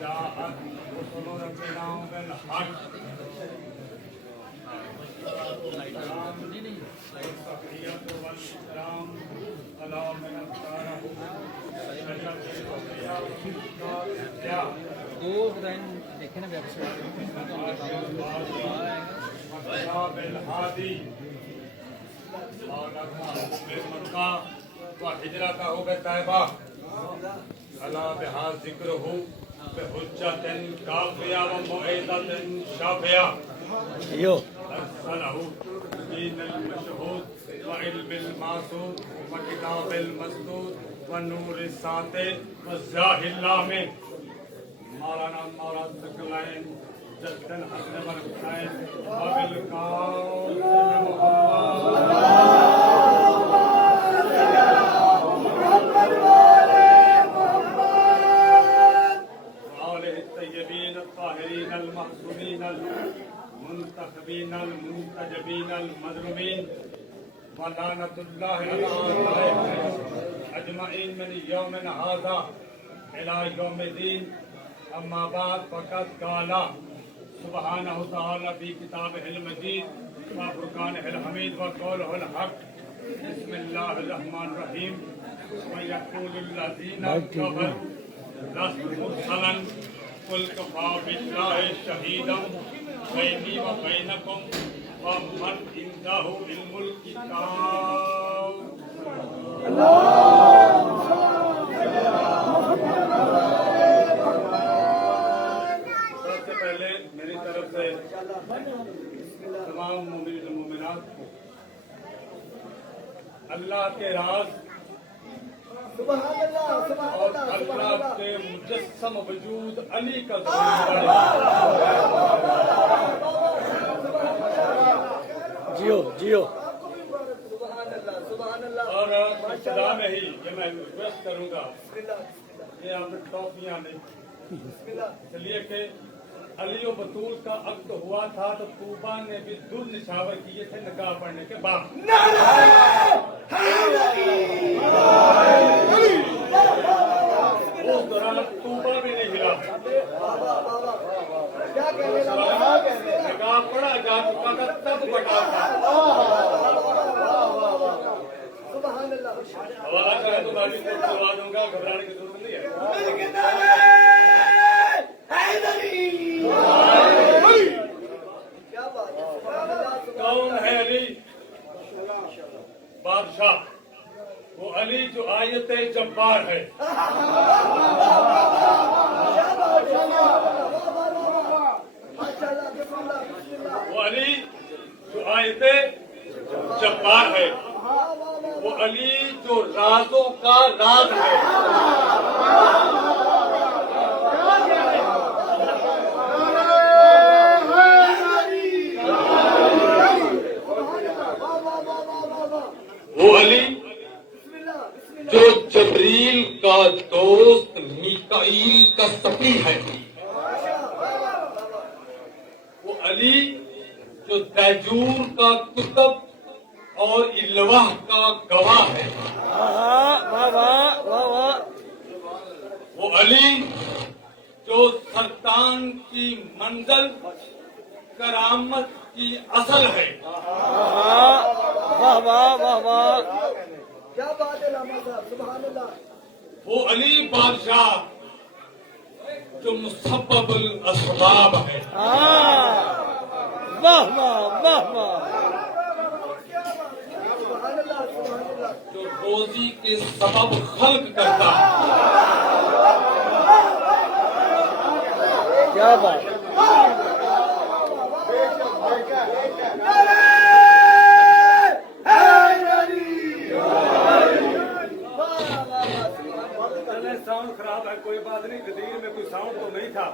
जाअत रुसुलु रब्बिना बिल हक़ والتحية والسلام على من اختاره दो बताएं देखे ना वेबसाइट بالهادي मक्का व हिजरत हो तैयबा अला बिहा जिक्र हो बेहुज्जतिन काफिया व मुईदतिन शाफिया यो अरसलहु दीन المشهود وعلم المعصوم وكتاب المسدود ونور الساطع والزاهي اللامع مولانا مولانا ثقلين جدا حسن برکتائن وبالقول وآله الطيبين الطاهرين المحسومين المنتخبين المنتجبين المظلومين ولعنة الله عليهم أجمعين من يوم هذا إلى يوم الدين أما بعد فقد قال سبحانه وتعالى في كتابه المجيد وفرقانه الحميد وقوله الحق بسم الله الرحمن الرحيم ويقول الذين كفروا لست مرسلا قل كفى بالله شهيدا بيني وبينكم ومن عنده علم الكتاب सबसे पहले मेरी तरफ से तमाम मोमिन और मोमिनात को अल्लाह के राज और अल्लाह के मुजस्सम वजूद अली का जियो जियो और इब्तिदा में ही ये मैं रिक्वेस्ट करूंगा ये आपने टॉफियां नहीं इसलिए कि अली और बतूल का अक्द हुआ था तो तूबा ने भी दुल निछावर किए थे निकाह पढ़ने के बाद उस दौरान तूबा भी नहीं हिला निकाह पढ़ा जा चुका था तब बटा था हवाला करें तो बाकी से करवा दूंगा घबराने की जरूरत नहीं है कौन है अली बादशाह वो अली जो आयत जब्बार है वो अली जो आयत जब्बार है वो अली जो राजों का राज है वो अली जो जबरील का दोस्त मीकाईल का सफी है वो अली जो दैजूर का कुतब और इल्वाह का गवाह है वाह वाह वाह वाह वो अली जो सरतान की मंजिल करामत की असल है वाह वाह वाह वाह क्या बात है लामा साहब सुभान अल्लाह वो अली बादशाह जो मुसब्बबुल असबाब है वाह वाह वाह वाह सुभान अल्लाह जो रोजी के सबब खल्क करता है क्या बात साउंड खराब है कोई बात नहीं गदीर में कोई साउंड तो नहीं था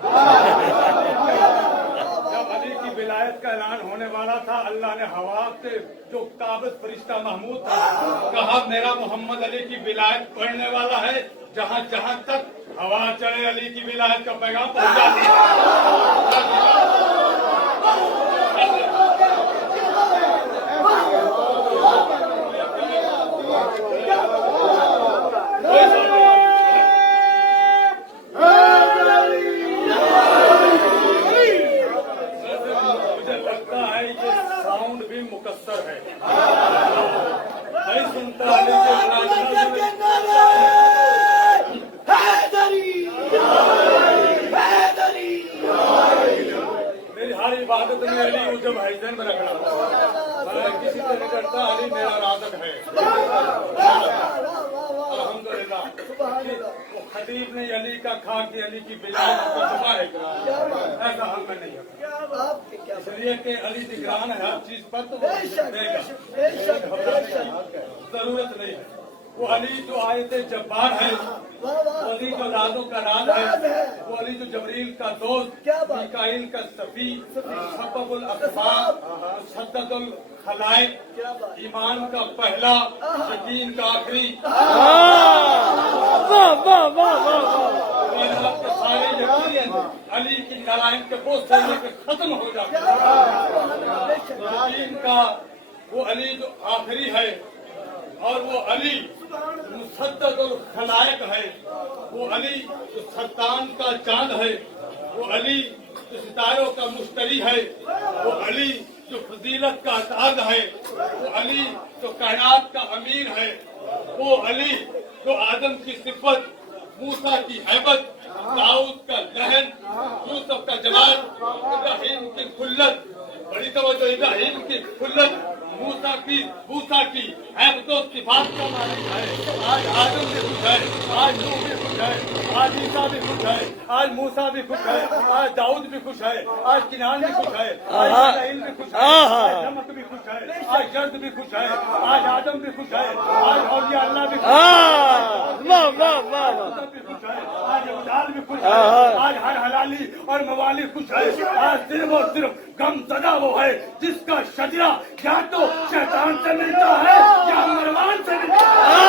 जब अली की विलायत का ऐलान होने वाला था अल्लाह ने हवा से जो काबिज फरिश्ता महमूद था कहा मेरा मोहम्मद अली की विलायत पढ़ने वाला है जहाँ जहाँ तक हवा चले अली की विलायत का पैगाम पहुंचा दिया। मुझे लगता है ये साउंड भी मुकस्सर है, नहीं सुनता अली के मेरी हर इबादत में अली उजब हैजन में रखना, मैं किसी से नहीं करता, अली मेरा राज़क है। अल्हम्दुलिल्लाह वो खतीब ने अली का खा के अली की बिलाल को छुपा है, ऐसा हम में नहीं है, इसलिए कि अली निगरान है हर चीज पर, तो जरूरत नहीं है। वो अली जो आयत जब्बार है, वो अली जो राजों का राज है, वो अली जो जबरील का दोस्त, मिकाइल का सफी, सबबुल असबाब, मुसद्ददुल खलाइक, ईमान का पहला, यकीन का आखिरी, कायनात के सारे यकीन अली की नारायण के बोझ से लेकर खत्म हो जाते हैं। यकीन का वो अली जो आखिरी है, और वो अली मुसद्ददुल खलाइक है, वो अली जो सल्तान का चांद है, वो अली जो सितारों का मुश्तरी है, वो अली जो फजीलत का ताज है, वो अली जो कायनात का अमीर है, वो अली जो आदम की सिफत, मूसा की हैबत, दाऊद का लहन, यूसुफ का जमाल, इब्राहिम की खुल्लत, बड़ी तवज्जो, इब्राहिम की खुल्लत, मूसा की हैबतो सिफात का मालिक है। आज आदम भी खुश है, आज नूह भी खुश है, आज ईसा भी खुश है, आज मूसा भी खुश है, आज दाऊद भी खुश है, आज किनान भी खुश है, आज इस्माइल भी खुश है, आज नमक भी खुश है, आज जर्द भी खुश है, आज आदम भी खुश है, आज औलिया अल्लाह भी खुश है, आज अब्दाल भी खुश है, आज हर हलाली और मवाली खुश है। आज सिर्फ और सिर्फ गम सदा वो है जिसका शजरा या तो शैतान से मिलता है या मरवान से मिलता है।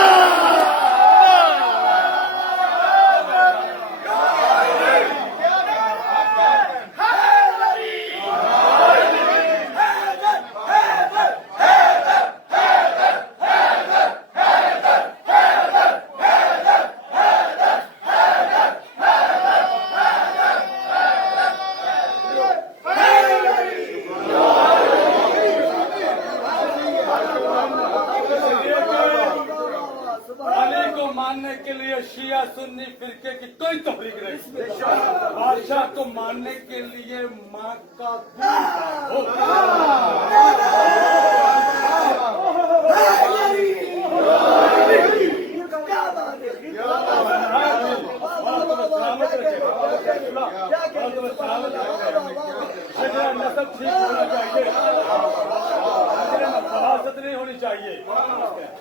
मानने के लिए शिया सुन्नी फिरके की कोई तहरीक नहीं, बादशाह को मानने के लिए माँ का दूध नसब ठीक होना चाहिए, फरासत नहीं होनी चाहिए।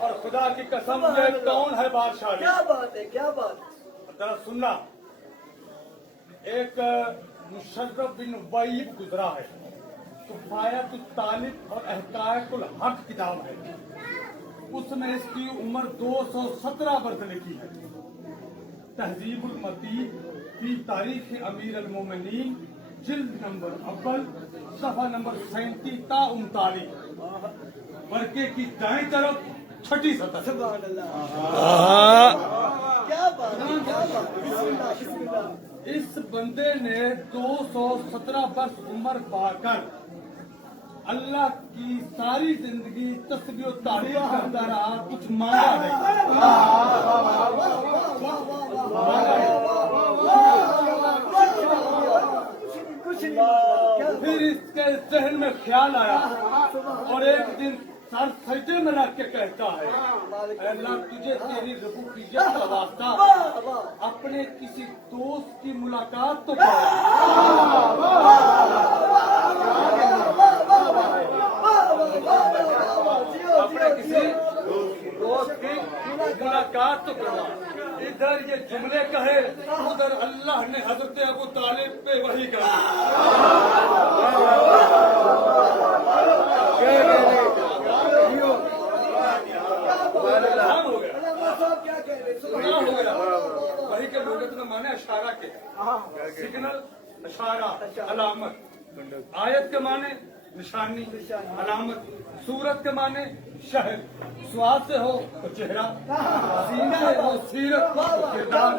और खुदा की कसम, ये कौन है बादशाह? क्या बात है, क्या बात? जरा सुनना, एक मुशर्रफ बिन वईद गुजरा है, किफायतुत तालिब और अहकायकुल हक किताब है, उसमें इसकी उम्र 217 वर्ष लिखी है। तहजीबुल मतीन फी तारीख अमीर अल मोमिनीन, जिल्द नंबर अव्वल, सफा नंबर 37 ता 39, वर्के की दाएं तरफ छठी सतह। सुभान अल्लाह, क्या बात है, क्या बात है। बिस्मिल्लाह, बिस्मिल्लाह। इस बंदे ने 217 वर्ष उम्र पाकर अल्लाह की सारी जिंदगी तस्बीह और तारीफ करता रहा, कुछ मांगा नहीं। फिर इसके जहन में ख्याल आया और एक दिन सर सजदे में रख के कहता है, अल्लाह तुझे तेरी रबूबियत का वास्ता अपने किसी दोस्त की मुलाकात तो करो। अपने किसी दोस्त की मुलाकात तो करो। इधर ये जुमले कहे, उधर अल्लाह ने हजरत अबू तालिब पे वही कर वही के लोगों ने सिग्नल, इशारा, अलामत। आयत के माने निशानी, अलामत। सूरत के माने शहर। स्वाद से हो तो चेहरा, सीन से हो सीरत, किरदार।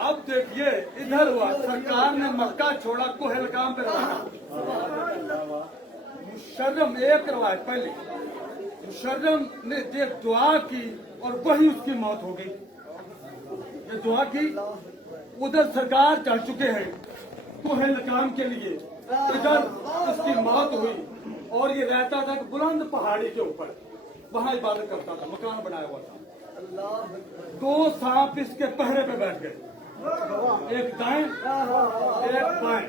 अब देखिए इधर हुआ, सरकार ने मक्का छोड़ा, कोहलगाम पे रखा। मुशर्रम एक रवायत पहले, मुशर्रम ने ये दुआ की और वही उसकी मौत हो गई। ये दुआ की, उधर सरकार चढ़ चुके हैं कोहलगाम के लिए, इधर उसकी मौत हुई। और ये रहता था बुलंद पहाड़ी के ऊपर, वहां इबादत करता था, मकान बनाया हुआ था। 2 सांप इसके पहरे पे बैठ गए, एक दाएं एक बाएं,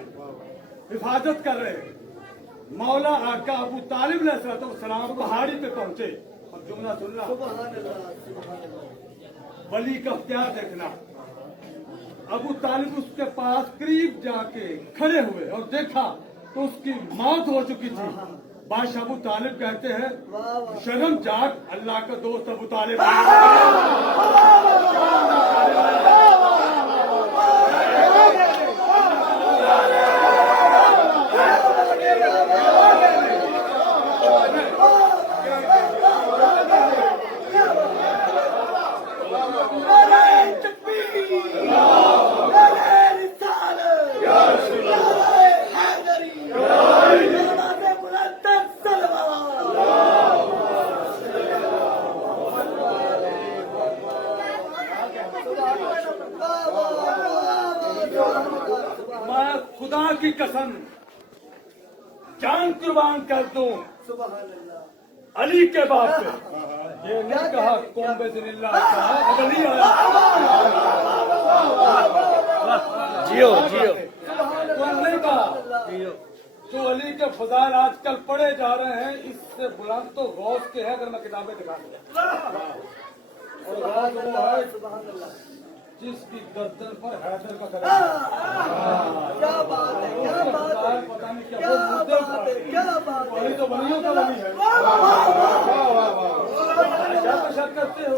हिफाजत कर रहे हैं। मौला आका अबू तालिब अलैहिस्सलाम पहाड़ी पे पहुंचे। अब जुमला सुनना, वली का अख्तियार देखना। अबू तालिब उसके पास करीब जाके खड़े हुए और देखा तो उसकी मौत हो चुकी थी। बादशाह अबू तालिब कहते हैं, शर्म जाग, अल्लाह का दोस्त अबू तालिब। मैं खुदा की कसम जान कुर्बान कर दूं अली के बाप पे। ये नहीं कहा कौम बेज़िल्लाह कहा, अब अली आया। जियो जियो। तो नहीं कहा जो अली के फजाइल आजकल पढ़े जा रहे हैं, इससे बुलंद तो गौस के है। अगर मैं किताबें दिखा दूं, और गौस वो है जिसकी गर्दन पर हैदर का कलम। क्या बात है, क्या बात है, पता नहीं क्या क्या बात है, क्या बात है। वही तो वलियों का वली है। क्या शक करते हो?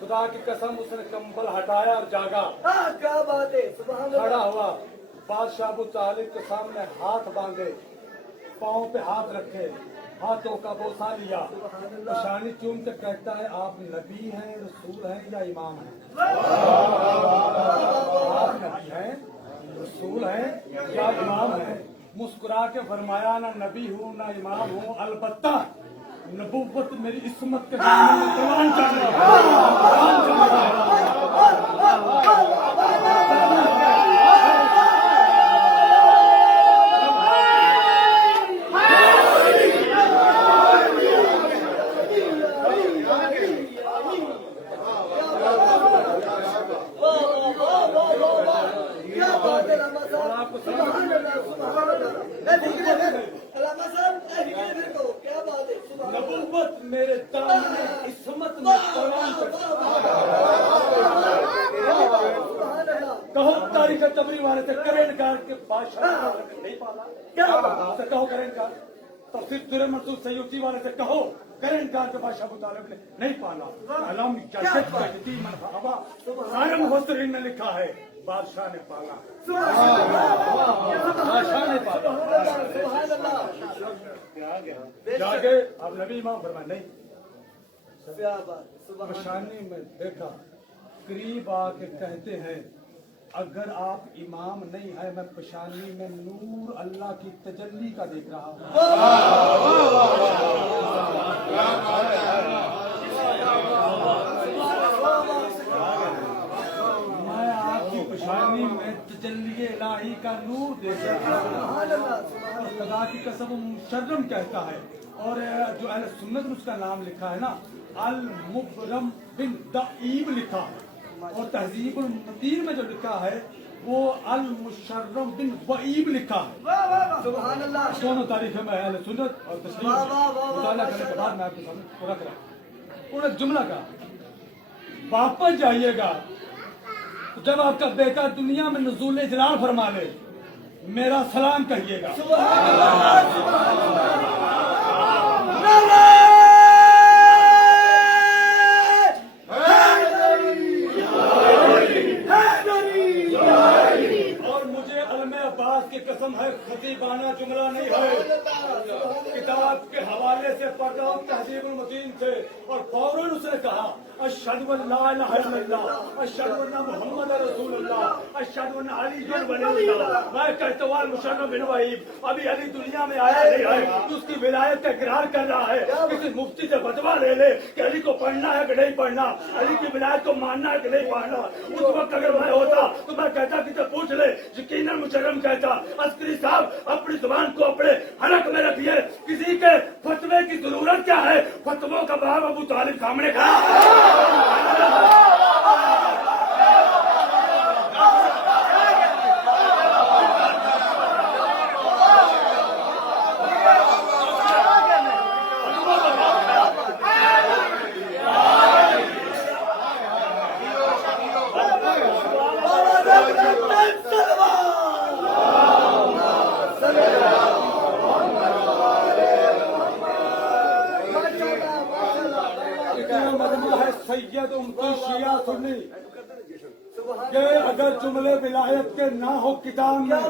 खुदा की कसम, उसने कंबल हटाया और जागा, क्या बात है, सुभान खड़ा अल्लाह। हुआ। बादशाह अबू तालिब के सामने हाथ बांधे, पाँव पे हाथ रखे, हाथों का बोसा लिया, निशानी चूम के कहता है, आप नबी हैं, रसूल हैं या इमाम हैं? आप नबी हैं, रसूल हैं या इमाम हैं? मुस्कुरा के फरमाया, ना नबी हूँ ना इमाम हूँ, अलबत्ता नबूवत मेरी इस्मत के दामन में कुर्बान चढ़ रही है। क्या बात है लामा साहब, सुभान अल्लाह, सुभान अल्लाह। लामा साहब, क्या बात है, सुभान अल्लाह। नबूवत मेरे दामन में इस्मत में कुर्बान चढ़ रही है। कहो तारीख तबरी वाले से करेंट गार्ड के बादशाह नहीं पाला, क्या तो कहो करेंट गार्ड। तो फिर तुरे मसूद सयूती वाले से कहो करेंट गार्ड के बादशाह अबू तालिब ने नहीं पाला। अलम जशत मन हवा सारम होसरीन में लिखा है, बादशाह ने पाला, बादशाह ने पाला। जागे अब नबी इमाम फरमाए नहीं। परेशानी में देखा, करीब आके कहते हैं, अगर आप इमाम नहीं है, मैं पेशानी में नूर अल्लाह की तजल्ली का देख रहा हूँ। मैं आपकी पेशानी में तजल्ली इलाही का नूर देख रहा हूँ। खुदा की कसम मुशर्रम कहता है, और जो अहले सुन्नत में उसका नाम लिखा है ना, अल मुबरम बिन दईब लिखा है, और तहजीबुल मतीन में जो लिखा है वो अल मुशर्रम बिन वईब लिखा है। सुभान अल्लाह। दोनों तारीखें में अहले सुन्नत और तस्लीम मुताला करने के बाद मैं आपके सामने पूरा करा पूरा जुमला का। वापस जाइएगा तो जब आपका बेटा दुनिया में नुज़ूल जलाल फरमा ले, मेरा सलाम कहिएगा। कसम है खतीबाना जुमला नहीं है। किताब के हवाले से पढ़ रहा हूँ तहजीबुल मतीन से, और फौरन उसने कहा अशहदु अन ला इलाहा इल्लल्लाह, अशहदु अन्ना मुहम्मद रसूलुल्लाह, अशहदु अन्ना अलीयुन वलीयुल्लाह। मैं कहता हूँ मुशर्रफ बिन वहीब, अभी अली दुनिया में आया नहीं है तो उसकी विलायत का इकरार कर रहा है। किसी मुफ्ती से फतवा ले ले कि अली को पढ़ना है कि नहीं पढ़ना, अली की विलायत को मानना है कि नहीं मानना। उस वक्त अगर मैं होता तो मैं कहता कि पूछ ले, यकीनन मुशर्रफ कहता अस्करी साहब अपनी जुबान को अपने हलक में रखिए, किसी के फतवे की जरूरत क्या है, फतवों का बाब अबू तालिब सामने खड़ा है। सैयद उनकी शिया सुन्नी, ये अगर जुमले विलायत के ना हो किताब में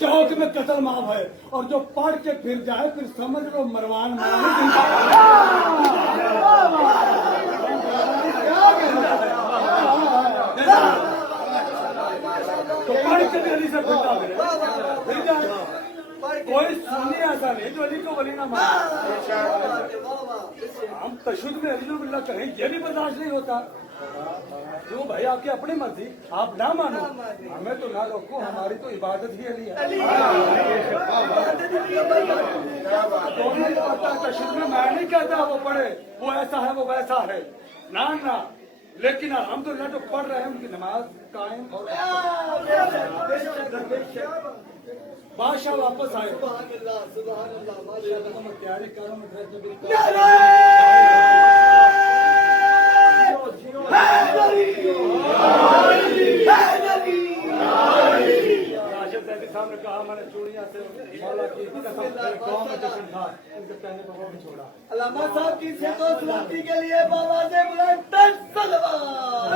चौक में कत्ल माफ है, और जो पढ़ के फिर जाए फिर समझ लो मरवान तो पढ़ के भी अली से फिर जाए। कोई सुन्नी ऐसा नहीं जो अली को वली ना माने। हम तशद्दुद में अली बिल्लाह कहें ये भी बर्दाश्त नहीं होता। क्यों भाई, आपकी अपनी मर्जी, आप ना मानो, हमें तो ना रोको, हमारी तो इबादत ही अली है। तशद्दुद में मैं नहीं कहता वो पढ़े, वो ऐसा है वो वैसा है, ना ना, लेकिन अल्हम्दुलिल्लाह जो पढ़ रहे हैं उनकी नमाज कायम और बादशाह वापस आए। तैयारी करो साहब ने कहा मैंने चूड़ियां से मौला की गाँव में जश्न था, उनके कहने पर वो भी छोड़ा। अल्लामा साहब की सेहत के लिए बाबा से बुलंद सलवात।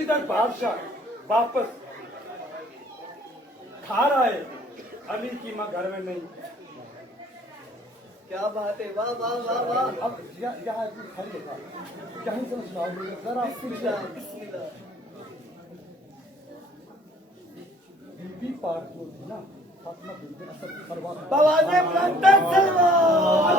इधर बादशाह वापस घर आए, अली की माँ घर में नहीं। क्या बात है, वाह वाह वाह वाह। अब यहाँ खड़ी होगा कहीं से सुनाओ जरा। बिस्मिल्लाह। बीबी पाक जो थी ना फातिमा बिन्त असद फरमान बाबा से बुलंद सलवात।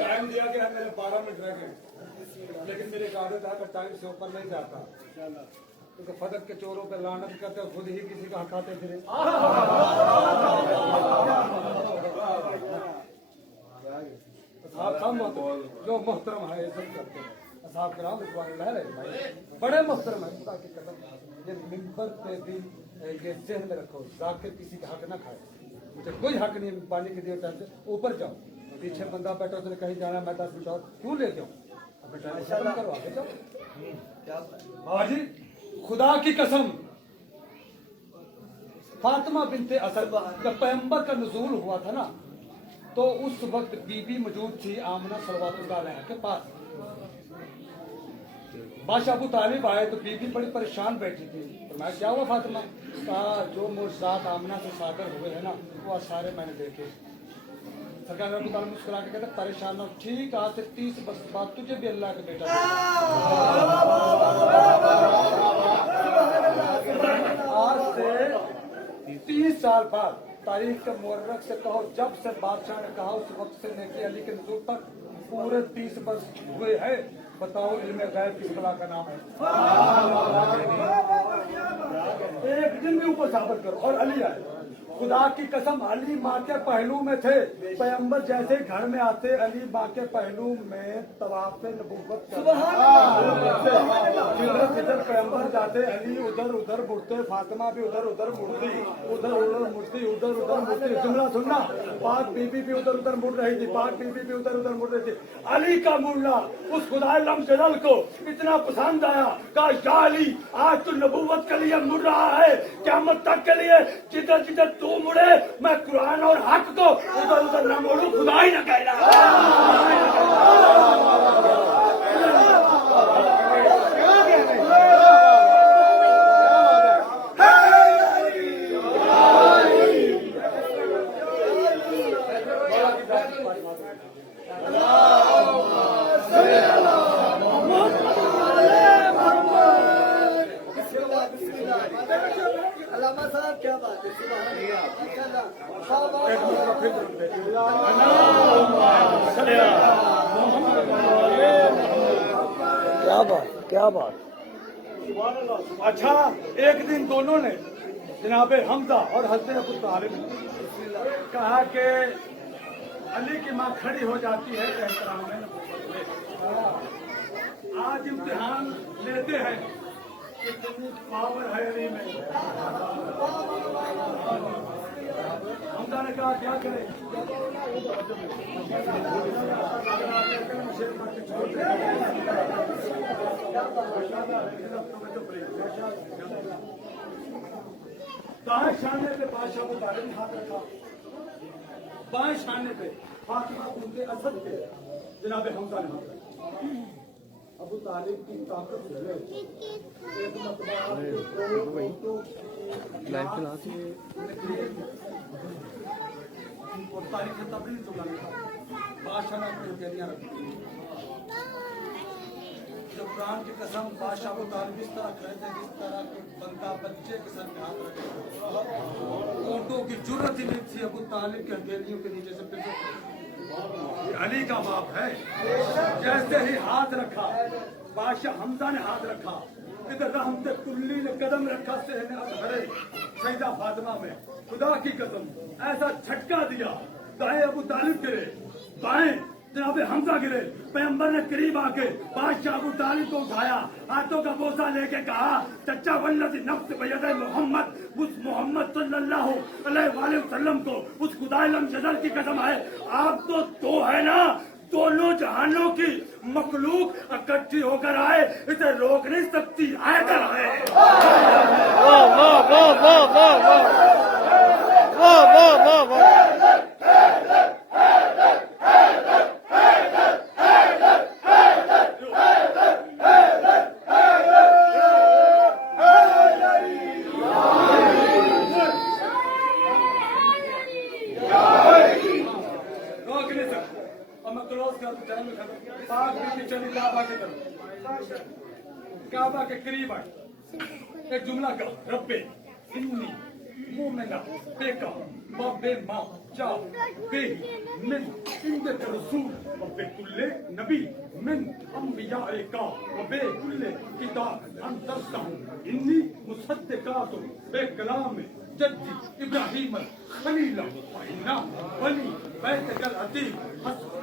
टाइम दिया गया मेरे 12 मिनट रह गए, लेकिन मेरे एक आदत है टाइम से ऊपर नहीं जाता, क्योंकि फदक के चोरों पे लानत करते खुद ही किसी का हकाते फिरे। जो मोहतरम है इज्जत करते हैं साहब कराम बड़े मोहतरम है, खुदा की कसम ये मिंबर पे भी ये जहन में रखो, जाकर किसी का हक ना खाए। मुझे कोई हक नहीं पानी के दिए टाइम से ऊपर जाओ, पीछे बंदा बैठा उसने कहीं जाना मैं 10 मिनट और क्यों ले जाऊँ, अपने टाइम खत्म करो आगे जाओ। हाजी खुदा की कसम फातिमा बिन्ते असद जब पैगंबर का नुज़ूल हुआ था ना, तो उस वक्त बीबी मौजूद थी आमना सलवातुल्लाह अलैहा के पास। बादशाह अबू तालिब आए तो बीबी बड़ी परेशान बैठी थी। तो मैं क्या हुआ फातिमा? कहा जो मुर्जात आमना से सागर हुए हैं ना वो सारे मैंने देखे। सरकार अबू तालिब मुस्कुरा के कहते परेशान हो, ठीक आज से 30 वर्ष बाद तुझे भी अल्लाह के बेटा आज से 30 साल बाद तारीख के मुअर्रख से कहो जब से बादशाह ने कहा उस वक्त से लेके अली के नुज़ूल तक पूरे 30 वर्ष हुए हैं। बताओ इल्मे गैब किस कला का नाम है? एक दिन भी ऊपर साबित करो। और अली आए, खुदा की कसम अली माँ के पहलू में थे। पैगंबर जैसे घर में आते अली माँ के पहलू में तवाफ़े नबूवत जिधर पैगंबर जाते अली उधर उधर मुड़ते, फातिमा भी उधर उधर मुड़ती, उधर उधर मुड़ती, उधर उधर मुड़ती। जुमला सुनना, पाक बीबी भी उधर उधर मुड़ रही थी, पाक बीबी भी उधर उधर मुड़ रही थी। अली का मुड़ना उस खुदा जलाल को इतना पसंद आया, कहा या अली आज तू नबूवत के लिए मुड़ रहा है, क़यामत तक के लिए जिधर जिधर तू मुड़े, मैं कुरान और हक को उधर उधर न मोड़ू, खुदा ही न कहना। अल्लामा साहब क्या बात है, सुभान अल्लाह, माशाअल्लाह, शाबाश। क्या बात, क्या बात। अच्छा, एक दिन दोनों ने जनाब हमजा और हज़रत अबू तालिब ने कहा कि अली की माँ खड़ी हो जाती है एहतराम में। आज इम्तिहान लेते हैं कितनी पावर है अली में। हमजा ने कहा क्या करें, दाएं शाने पे बादशाह को तालिब ने हाथ रखा, बाएं शाने पे फातिमा उनके असद पे जनाब हमजा ने हाथ रखा। अबू तालिब की ताकत है, एक मतबा और तारीख तबरीज चुकाने का बादशाह ने अपनी हथेलियां रखी। जब कुरान की कसम बादशाह को तालिब इस तरह खड़े थे जिस तरह के बंदा बच्चे के सर पे हाथ रखे, ऊँटों की जुर्रत ही नहीं थी अबू तालिब की हथेलियों के नीचे से ये अली का बाप है। जैसे ही हाथ रखा बादशाह हमजा ने हाथ रखा, इधर रहमत कुल्ली ने कदम रखा सहने अजहरे सईदा फातिमा में। खुदा की कसम ऐसा झटका दिया, दाएं अबू तालिब गिरे, बाएं जनाब हमजा गिरे। पैगंबर ने करीब आके बादशाह अबू तालिब को उठाया, हाथों का बोसा लेके कहा, चचा वल्लज़ी नफ्स बियदिही मोहम्मद, उस मोहम्मद सल्लल्लाहु अलैहि वसल्लम को उस खुदाए लम जदल की कसम है, आप तो है ना, दोनों जहानों की मखलूक इकट्ठी होकर आए, इसे रोक नहीं सकती, आकर आए। वाह वाह वाह वाह वाह वाह वाह वाह वाह। काबा के करीब आए, एक जुमला का रब्बे इन्नी मोमिना बेका बब्बे माँ चा बे मिन इंदे रसूल बब्बे कुल्ले नबी मिन अंबिया का बब्बे कुल्ले किताब अंतरता हूँ इन्नी मुसद्दिकातु बे कलाम जद्दी इब्राहिम खलीला इन्ना बनी बैतकल अतीब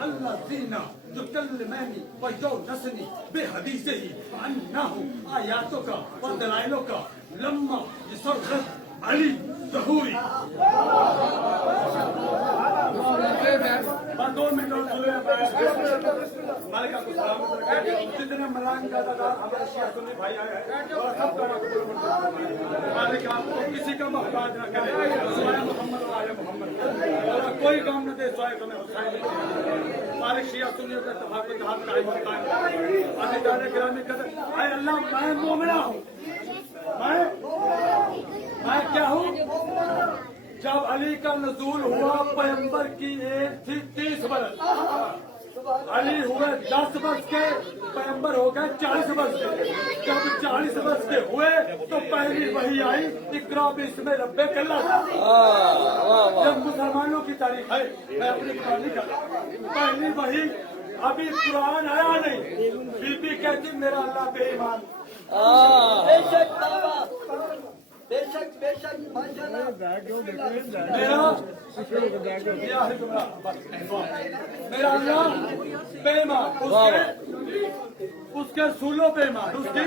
अल्लाह सीना जो कल्लमैनी व जो नसनी बेहदीसे ही अन्ना हूँ आयातों का व दलाइलों का लम्मा यसरत अली ज़हूरी। 2 मिनट और सुने मालिका को सलामत रखे। जितने मलान का दादा हमारे शिया सुन्नी भाई आए हैं और सब का मालिका आपको किसी का मोहताज न करे, सिवाय मोहम्मद और आले मोहम्मद, और कोई काम न दे सिवाय तुम्हें हुसैन। मालिक शिया सुन्नियों के इत्तेफाक के तहत कायम होता है। आने जाने गिरामी कदर आए अल्लाह, मैं मोमिना हूँ, मैं क्या हूँ। जब अली का नज़ूल हुआ पैगंबर की एज थी 30 बरस, अली हुए 10 वर्ष के, पैगंबर हो गए 40 वर्ष के। जब 40 वर्ष के हुए तो पहली वही आई, इकरा बिस्मि रब्बिक अल्लाह। जब मुसलमानों की तारीख है, मैं अपनी कुरान नहीं करता, पहली वही, अभी कुरान आया नहीं। बीबी कहती मेरा अल्लाह बेईमान। बेशक बाबा, बेशक बेशक माशाल्लाह। मेरा अल्लाह बेईमान, उसके रसूलों पे ईमान, उसकी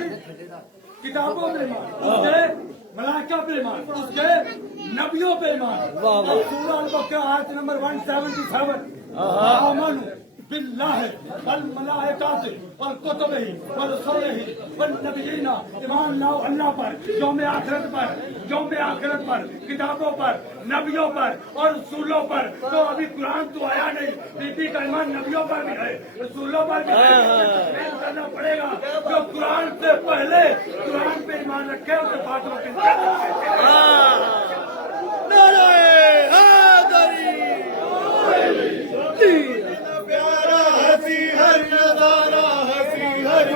किताबों पे ईमान, उसके मलाइका पे ईमान, उसके नबियों पे ईमान। सूरह अल-बकरा आयत नंबर 177 बिल्लाह वल मलाइकात वल कुतुबिह वल रसूलिह वल नबिय्यीना, ईमान लाओ अल्लाह पर, यौम आखिरत पर, किताबों पर, नबियों पर और रसूलों पर। तो अभी कुरान तो आया नहीं, बीबी का ईमान नबियों पर भी है, रसूलों पर भी है। करना पड़ेगा जो कुरान से पहले कुरान पे ईमान रखे उसे बातों के प्यारा हंसी हर नजारा, हंसी हर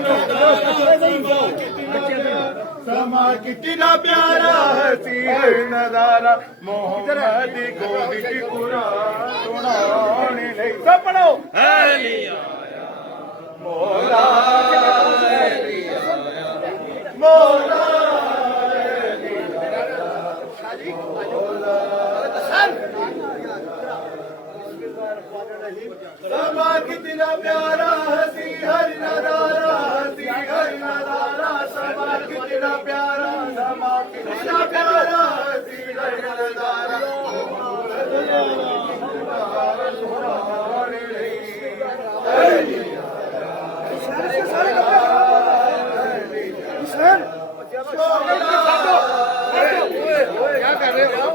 समा कितना प्यारा, हंसी हर नजारा, मोहम्मद गोदी की कुरान सुनाने नहीं। सब पढ़ो मोला मोला समा कितना प्यारा, हंसी हर नजारा, हंसी हर नजारा, समा कितना प्यारा, समा कितना प्यारा, हंसी हर नजारा, क्या कर रहे हो?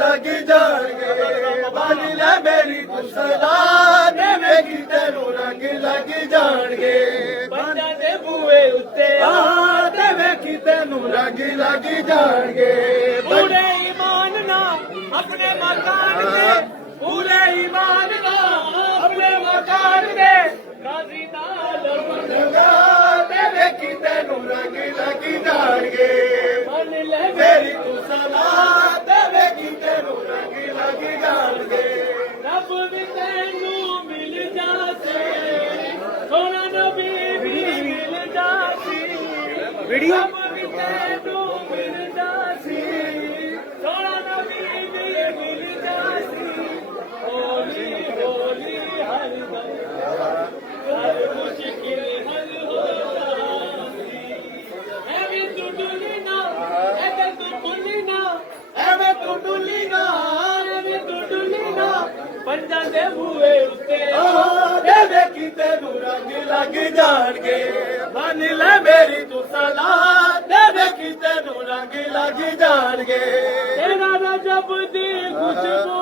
लगी जाएंगे बन ले मेरी तू सदा देवेगी तेनू रंग लगी जाएंगे बंदा दे बुए उत्ते देवेगी तेनू रंग लगी जाएंगे पूरे ईमान ना अपने मकान दे पूरे ईमान ना अपने मकान दे काजी नाल देवेगी तेनू रंग लगी जाएंगे बन ले मेरी तू सदा देवेगी तेनू रंग लगी जाएंगे रब भी तेनू मिल जासे सोना नबी भी मिल जासी वीडियो रब भी तेनू मिल जासी सोना नबी भी मिल जासी होली होली हर दम हर मुश्किल हल हो जासी एवी तू डुली ना एवे तू डुली ना एवे तू डुली ना एवे तू डुली ना पंजां दे बूए उत्ते देवे की तेनू रंग लग जाणगे बन ले मेरी तू सलाह देवे ਵੇਖੀ ਤੈਨੂੰ ਰੰਗ ਲੱਗ ਜਾਣਗੇ ਤੇਰਾ ਰਜਬ ਦੀ ਖੁਸ਼ਬੂ